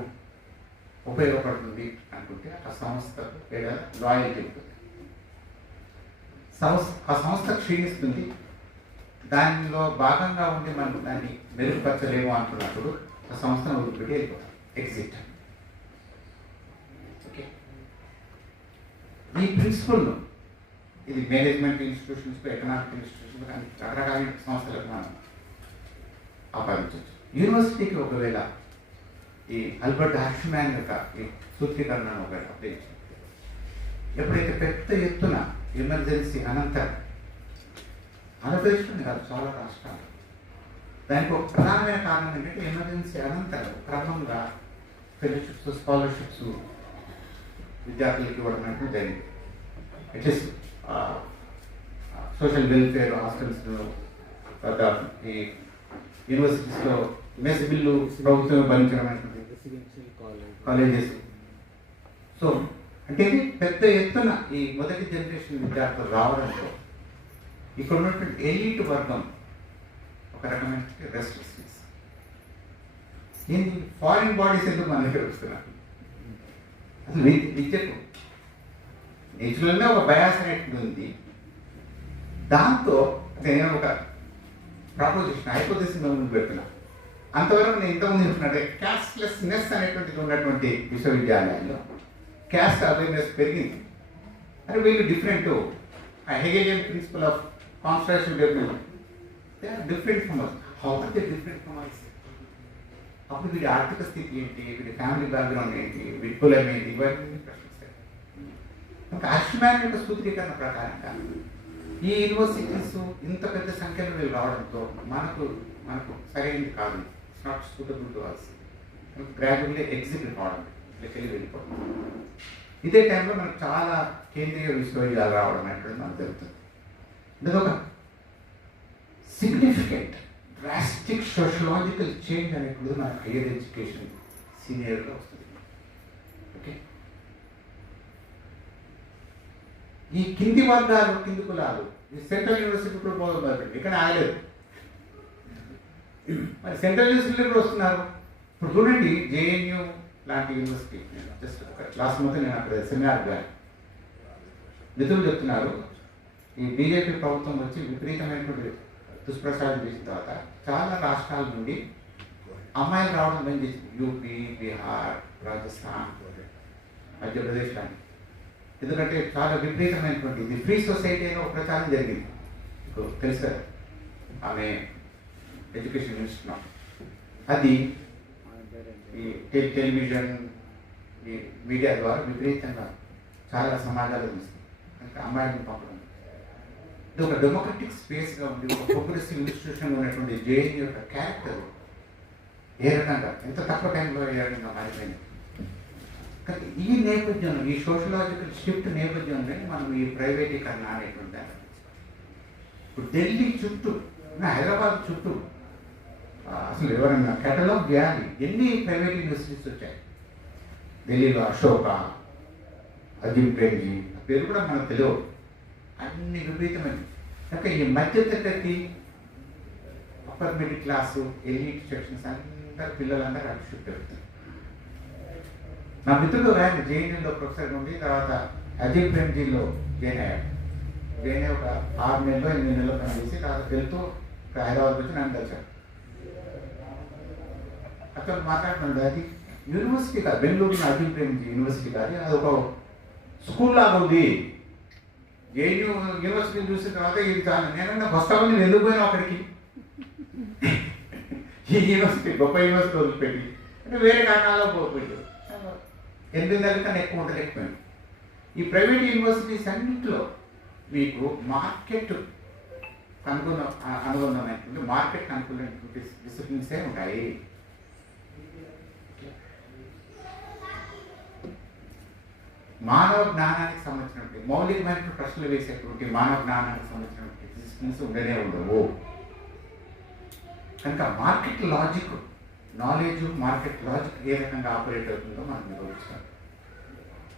ఉపయోగపడుతుంది అనుకుంటే ఆ సంస్థ లేదా లాయల్టీ ఉంటుంది. ఆ సంస్థ క్షీణిస్తుంది, దానిలో భాగంగా ఉండి మనం దాన్ని మెరుగుపరచలేము అనుకున్నప్పుడు ఆ సంస్థను వదిలిపెట్టి వెళ్ళిపోతాం, ఎగ్జిట్. ఓకే, ఈ ప్రిన్సిపల్ను ఇది మేనేజ్మెంట్ ఇన్స్టిట్యూషన్స్, ఎకనామిక్ ఇన్స్టిట్యూషన్స్ కానీ రకరకాల సంస్థలకు మనం ఆపాదించవచ్చు. యూనివర్సిటీకి ఒకవేళ ఈ ఆల్బర్ట్ హర్ష్మ్యాన్ యొక్క ఈ సూత్రీకరణను ఒకవేళ అప్లై చేసినట్టు, ఎప్పుడైతే పెద్ద ఎత్తున ఎమర్జెన్సీ అనంతరం ఆంధ్రప్రదేశ్లోనే కాదు చాలా రాష్ట్రాలు, దానికి ఒక ప్రధానమైన కారణం ఏంటంటే ఎమర్జెన్సీ అనంతరం క్రమంగా ఫెలోషిప్స్, స్కాలర్షిప్స్ విద్యార్థులకు ఇవ్వడం అంటే జరిగింది. అట్లీస్ట్ సోషల్ వెల్ఫేర్ హాస్టల్స్లో ఈ యూనివర్సిటీస్లో మెస్ బిల్లు ప్రభుత్వం భరించడం అనేటువంటి కాలేజెస్. సో అంటే ఇది పెద్ద ఎత్తున ఈ మొదటి జనరేషన్ విద్యార్థులు రావడంతో ఇక్కడ ఉన్నటువంటి ఎలీట్ వర్గం ఒక రకమైన రెస్ట్రిక్షన్స్. ఏంటి ఫారిన్ బాడీస్ ఎందుకు మన దగ్గర వస్తున్నారు? అసలు విద్యకు నేచురల్గా ఒక బయాస్ అనేటువంటి ఉంది. దాంతో నేను ఒక ప్రపోజిషన్ హైపోథెసిస్ ముందు పెడుతున్నా. అంతవరకు నేను ఇంతకుముందు చూసినట్టే క్యాస్ట్లెస్నెస్ అనేటువంటిది ఉన్నటువంటి విశ్వవిద్యాలయాల్లో క్యాస్ట్ అవేర్నెస్ పెరిగింది. అంటే వీళ్ళు different, Hegelian principle of constitution development, they are different from us. How are they different from us? అప్పుడు వీడి ఆర్థిక స్థితి ఏంటి, వీడి ఫ్యామిలీ బ్యాక్గ్రౌండ్ ఏంటి, వీడి కులం ఏంటి, ఇవన్నీ ప్రశ్నిస్తాయి. ఇంకా హర్ష్మ్యాన్ యొక్క సూత్రీకరణ ప్రకారంగా ఈ యూనివర్సిటీస్ ఇంత పెద్ద సంఖ్యలో వీళ్ళు రావడంతో మనకు సరైనది కాదు, it's not suitable to us. Gradually exit కావడం, వెళ్ళి వెళ్ళిపోవడం. ఇదే టైంలో మనకు చాలా కేంద్రీయ విశ్వవిద్యాలయాలు రావడం అనేటువంటి మనకు జరుగుతుంది. ఇది ఒక సిగ్నిఫికెంట్ డ్రాస్టిక్ సోషలాజికల్ చేంజ్ అనేటువంటి మన హైయర్ ఎడ్యుకేషన్ సీనియర్గా వస్తుంది. ఓకే, ఈ కింది వర్గాలు, కింది కులాలు ఈ సెంట్రల్ యూనివర్సిటీ ప్రపోజల్ మొదలుపెట్టి ఇక్కడ ఆగలేదు. మరి సెంట్రల్ యూనివర్సిటీలో కూడా వస్తున్నారు. ఇప్పుడు చూడండి, జేఎన్యూ లాంటి యూనివర్సిటీ, జస్ట్ ఒక క్లాస్ మొత్తం నేను అక్కడ సెమినార్ గారు మిత్రులు చెప్తున్నారు, ఈ బీజేపీ ప్రభుత్వం వచ్చి విపరీతమైనటువంటి దుష్ప్రచారం చేసిన తర్వాత చాలా రాష్ట్రాల నుండి అమ్మాయిలు రావడం బంద్ చేసింది. యూపీ, బీహార్, రాజస్థాన్, మధ్యప్రదేశ్ లాంటి. ఎందుకంటే చాలా విపరీతమైనటువంటి ఇది ఫ్రీ సొసైటీ అయిన ఒక ప్రచారం జరిగింది. మీకు తెలుసు కదా, ఆమె ఎడ్యుకేషన్ మినిస్టర్. అది ఈ టెలివిజన్, ఈ మీడియా ద్వారా విపరీతంగా చాలా సమాజాలు తీస్తుంది. అంటే అమ్మాయిలను పంపడం ఇది ఒక డెమోక్రటిక్ స్పేస్గా ఉంది. ఒక ప్రోగ్రెసివ్ ఇన్స్టిట్యూషన్ ఉన్నటువంటి జేఎన్యూ యొక్క క్యారెక్టర్ ఏ రకంగా ఎంత తక్కువ టైంలో ఏ రకంగా మారిపోయింది. కానీ ఈ నేపథ్యంలో, ఈ సోషలాజికల్ షిఫ్ట్ నేపథ్యంలో మనం ఈ ప్రైవేటీకరణ అనేటువంటి దాన్ని ఇప్పుడు ఢిల్లీ చుట్టూ, హైదరాబాద్ చుట్టూ అసలు ఎవరైనా కేటలాగ్ చేయాలి ఎన్ని ప్రైవేట్ యూనివర్సిటీస్ వచ్చాయి. ఢిల్లీలో అశోక, అజిమ్ ప్రేమ్జీ పేరు కూడా మనకు తెలియదు, అన్ని విపరీతమైనవి. కనుక ఈ మధ్యతరగతి, upper middle class, elite sections అందరు పిల్లలందరూ అటు షిఫ్ట్ అవుతారు. నా మిత్రుడు ఆయన జేఎన్యూలో ప్రొఫెసర్ నుండి తర్వాత అజిమ్ ప్రేమ్జీలో జాయిన్ అయ్యాడు. జాయిన్ అయ్యి ఒక 6 నెలలో 8 నెలలు పనిచేసి తర్వాత వెళ్తూ హైదరాబాద్ వచ్చి నన్ను కలిసాడు. అక్కడ మాట్లాడుతున్నాడు, అది యూనివర్సిటీ కాదు, బెంగళూరులో అజిమ్ ప్రేమ్జీ యూనివర్సిటీ కాదు, అది ఒక స్కూల్ లాగా ఉంది. జేఎన్యూ యూనివర్సిటీ చూసిన తర్వాత ఇది చాలా నేనన్నా వస్తామని నేను ఎందుకు పోయినా అక్కడికి, ఈ యూనివర్సిటీ గొప్ప యూనివర్సిటీ వదిలిపెట్టి అంటే వేరే కారణాల్లో పోయిపోయాడు. 8 నెలల కన్నా ఎక్కువ ఉండలేకపోయాను. ఈ ప్రైవేట్ యూనివర్సిటీస్ అన్నింటిలో మీకు మార్కెట్ అనుగుణమైనటువంటి మార్కెట్ అనుకూలమైనటువంటి డిసిప్లిన్సే ఉంటాయి. మానవ జ్ఞానానికి సంబంధించినటువంటి మౌలికమైనటువంటి ప్రశ్నలు వేసేటువంటి మానవ జ్ఞానానికి సంబంధించినటువంటి డిసిప్లిన్స్ ఉండనే ఉండవు. కనుక market logic, knowledge market logic ఏ రకంగా ఆపరేట్ అవుతుందో మనం నిర్వహిస్తాం.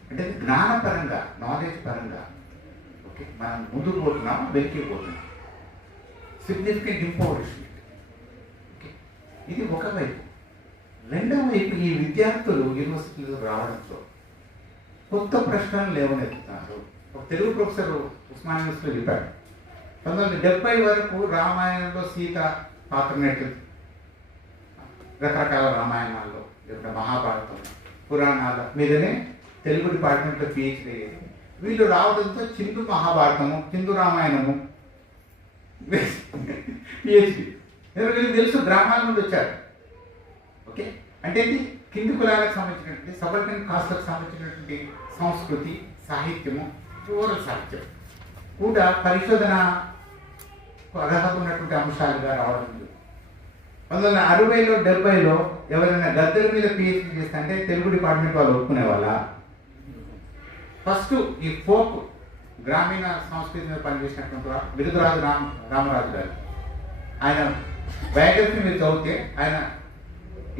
అంటే జ్ఞానపరంగా, నాలెడ్జ్ పరంగా ఓకే మనం ముందుకు పోతున్నాం, వెలికిపోతున్నాం. సిగ్నిఫికెంట్ ఇంపోరిష్మెంట్. ఓకే, ఇది ఒకవైపు. రెండవ వైపు ఈ విద్యార్థులు యూనివర్సిటీలో రావడంతో కొత్త ప్రశ్నలు లేవనెత్తుతున్నారు. ఒక తెలుగు ప్రొఫెసర్ ఉస్మానియా యూనివర్సిటీలో చెప్పాడు, 1970 వరకు రామాయణంలో సీత పాత్రనేటు రకరకాల రామాయణాల్లో లేకపోతే మహాభారతం పురాణాల మీదనే తెలుగు డిపార్ట్మెంట్లో పిహెచ్డీ అయ్యేది. వీళ్ళు రావడంతో చిందు మహాభారతము, చిందు రామాయణము పిహెచ్డీ. వీళ్ళు తెలుసు, గ్రామాల నుండి వచ్చారు. ఓకే, అంటే ఇది కింది కులాలకు సంబంధించినటువంటి సబల్టన్ కాస్ట్లకు సంబంధించినటువంటి సంస్కృతి, సాహిత్యము, ఓరల్ సాహిత్యం కూడా పరిశోధన అర్హత ఉన్నటువంటి అంశాలుగా రావడం. 1960లో 70లో ఎవరైనా గద్దెల మీద పిహెచ్డీ చేస్తే అంటే తెలుగు డిపార్ట్మెంట్ వాళ్ళు ఒప్పుకునే వాళ్ళ. ఫస్ట్ ఈ ఫోక్ గ్రామీణ సంస్కృతి మీద పనిచేసినటువంటి వారు బిరుదురాజు రామరాజు గారు. ఆయన బయోగ్రఫీ మీరు చదివితే ఆయన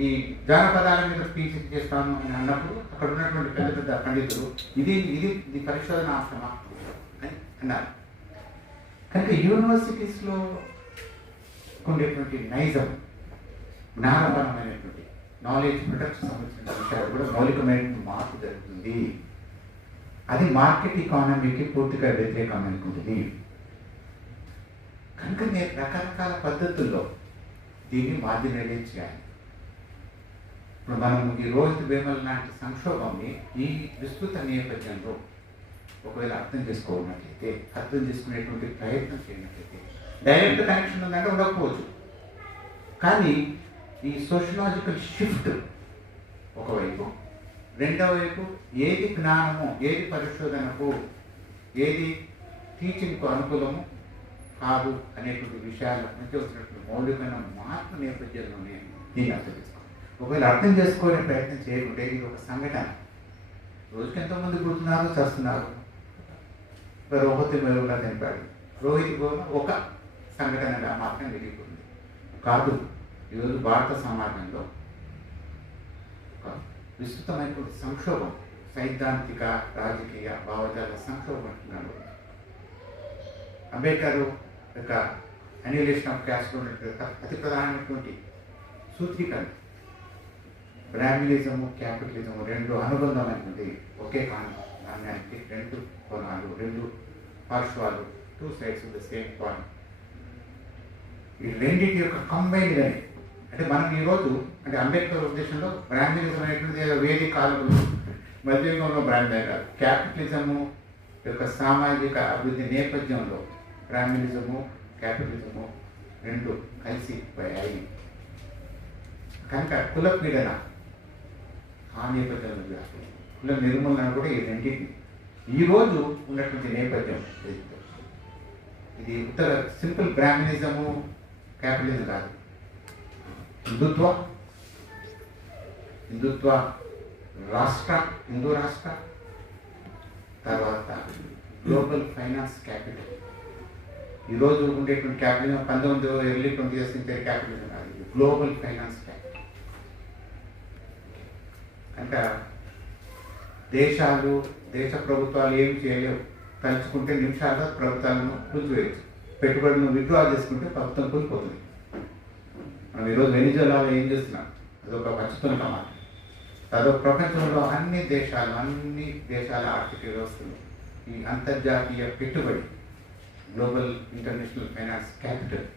ఈ జానపదాల మీద పిహెచ్డీ చేస్తాను అని అన్నప్పుడు అక్కడ ఉన్నటువంటి పెద్ద పెద్ద పండితులు ఇది పరిశోధన అంశమా అని అన్నారు. కనుక యూనివర్సిటీస్లో ఉండేటువంటి నైజం, జ్ఞానపరమైనటువంటి నాలెడ్జ్ ప్రొడక్ట్స్ సంబంధించిన విషయాలు కూడా మౌలికమైన మార్పు జరుగుతుంది. అది మార్కెట్ ఎకానమీకి పూర్తిగా వ్యతిరేకమైనటువంటిది. కనుక నేను రకరకాల పద్ధతుల్లో దీన్ని మార్జినలైజ్ చేయాలి. ఇప్పుడు మనం ఈ రోహిత్ వేమల్ లాంటి సంక్షోభంని ఈ విస్తృత నేపథ్యంలో ఒకవేళ అర్థం చేసుకోవాలన్నట్లయితే, అర్థం చేసుకునేటువంటి ప్రయత్నం చేయనట్లయితే, డైరెక్ట్ కనెక్షన్ ఉందంటే ఉండకపోవచ్చు, కానీ ఈ సోషలాజికల్ షిఫ్ట్ ఒకవైపు, రెండవ వైపు ఏది జ్ఞానము, ఏది పరిశోధనకు, ఏది టీచింగ్కు అనుకూలము కాదు అనేటువంటి విషయాల నుంచి వచ్చినటువంటి మౌలికమైన మార్పు నేపథ్యంలోనే దీన్ని అర్థం చేసుకోవాలి. ఒకవేళ అర్థం చేసుకునే ప్రయత్నం చేయకుంటే ఇది ఒక సంఘటన. రోజుకి ఎంతోమంది గుర్తున్నారు, చేస్తున్నారు. రోహిత్ మెరుగులా తెంపాడు. రోహిత్ గోల ఒక సంఘటనగా మాత్రం మిగిలిపోయింది కాదు. ఈరోజు భారత సమాజంలో ఒక విస్తృతమైనటువంటి సంక్షోభం, సైద్ధాంతిక రాజకీయ భావజాల సంక్షోభం అంటున్నాడు. అంబేద్కర్ యొక్క అనిలేషన్ ఆఫ్ క్యాస్ట్ అతి ప్రధానమైనటువంటి సూత్రీకరణ బ్రాహ్మినిజము, క్యాపిటలిజము రెండు అనుబంధమైనటువంటి ఒకే నాణ్యానికి రెండు కోణాలు, రెండు పార్శ్వాలు, two sides of the same coin. ఈ రెండింటి యొక్క కంబైన్డ్ అంటే మనం ఈరోజు అంటే అంబేద్కర్ ఉద్దేశంలో బ్రాహ్మినిజం అనేటువంటి వేది కాలంలో మధ్యయుగంలో బ్రాహ్మణ కాదు, క్యాపిటలిజము యొక్క సామాజిక అభివృద్ధి నేపథ్యంలో బ్రాహ్మినిజము, క్యాపిటలిజము రెండు కలిసి పోయాయి. కనుక కుల పీడన ఆ నేపథ్యంలో కుల నిర్మూలన కూడా ఈ రెండింటిని ఈరోజు ఉన్నటువంటి నేపథ్యం ఇది ఉత్తర సింపుల్ బ్రాహ్మినిజము, క్యాపిటలిజం కాదు. హిందుత్వ రాష్ట్ర, హిందూ రాష్ట్ర, తర్వాత గ్లోబల్ ఫైనాన్స్ క్యాపిటల్. ఈరోజు ఉండేటువంటి capital 19 early 20th century capital కాదు, గ్లోబల్ ఫైనాన్స్ క్యాపిటల్. అంటే దేశాలు, దేశ ప్రభుత్వాలు ఏం చేయలేవు. తలుచుకుంటే నిమిషాల్లో ప్రభుత్వాలను కూల్చివేయచ్చు. పెట్టుబడులను విత్డ్రా చేసుకుంటే ప్రభుత్వం కూలిపోతుంది. మనం ఈరోజు వెనిజులాలో ఏం చేస్తున్నాం, అదొక పచ్చుతున్న మాట. అదొక ప్రపంచంలో అన్ని దేశాల ఆర్థిక వ్యవస్థలు ఈ అంతర్జాతీయ పెట్టుబడి global international finance capital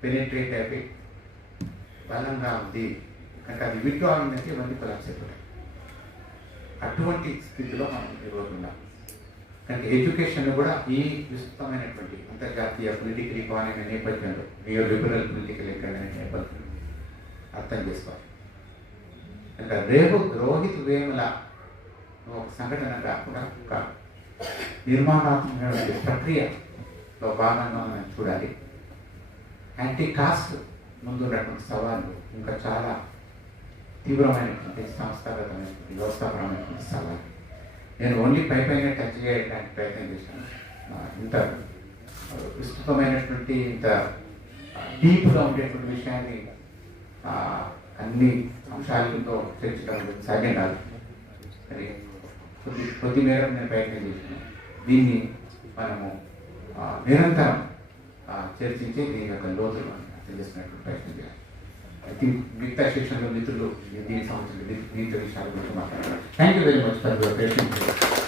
penetrate అయిపోయి బలంగా ఉంది. కనుక అది విత్డ్రా అయిందంటే ఇవన్నీ కొలాప్స్ అయిపోతాయి. అటువంటి స్థితిలో మనం ఈరోజు ఉన్నాం. కనుక ఎడ్యుకేషన్ కూడా ఈ విస్తృతమైనటువంటి అంతర్జాతీయ పొలిటికల్ ఎకానమీ నేపథ్యంలో, నియో లిబరల్ పొలిటికల్ ఎకానమీ నేపథ్యంలో అర్థం చేసుకోవాలి. కనుక రోహిత్ వేముల ఒక సంఘటన కాకుండా కాదు. నిర్మాణాత్మకమైన ప్రక్రియలో భాగంగా మనం చూడాలి. యాంటీ కాస్ట్ ముందు ఉన్నటువంటి సవాళ్ళు ఇంకా చాలా తీవ్రమైనటువంటి సంస్థాగతమైనటువంటి వ్యవస్థాపరమైనటువంటి సవాళ్ళు. నేను ఓన్లీ పైన టచ్ చేయడానికి ప్రయత్నం చేశాను. ఇంత విస్తృతమైనటువంటి ఇంత డీప్గా ఉండేటువంటి విషయాన్ని అన్ని అంశాలతో చర్చించడం సాధ్యం కాదు. మరి కొద్ది మేరకు నేను ప్రయత్నం చేశాను. దీన్ని మనము నిరంతరం చర్చించి దీని యొక్క లోతులు అర్థం చేసుకునేటువంటి ప్రయత్నం చేయాలి. ఐ థింక్ మిగతా శిక్షణలో మిత్రులు దీనికి సంబంధించిన విషయాల గురించి మాట్లాడారు. Thank you very much for your patience.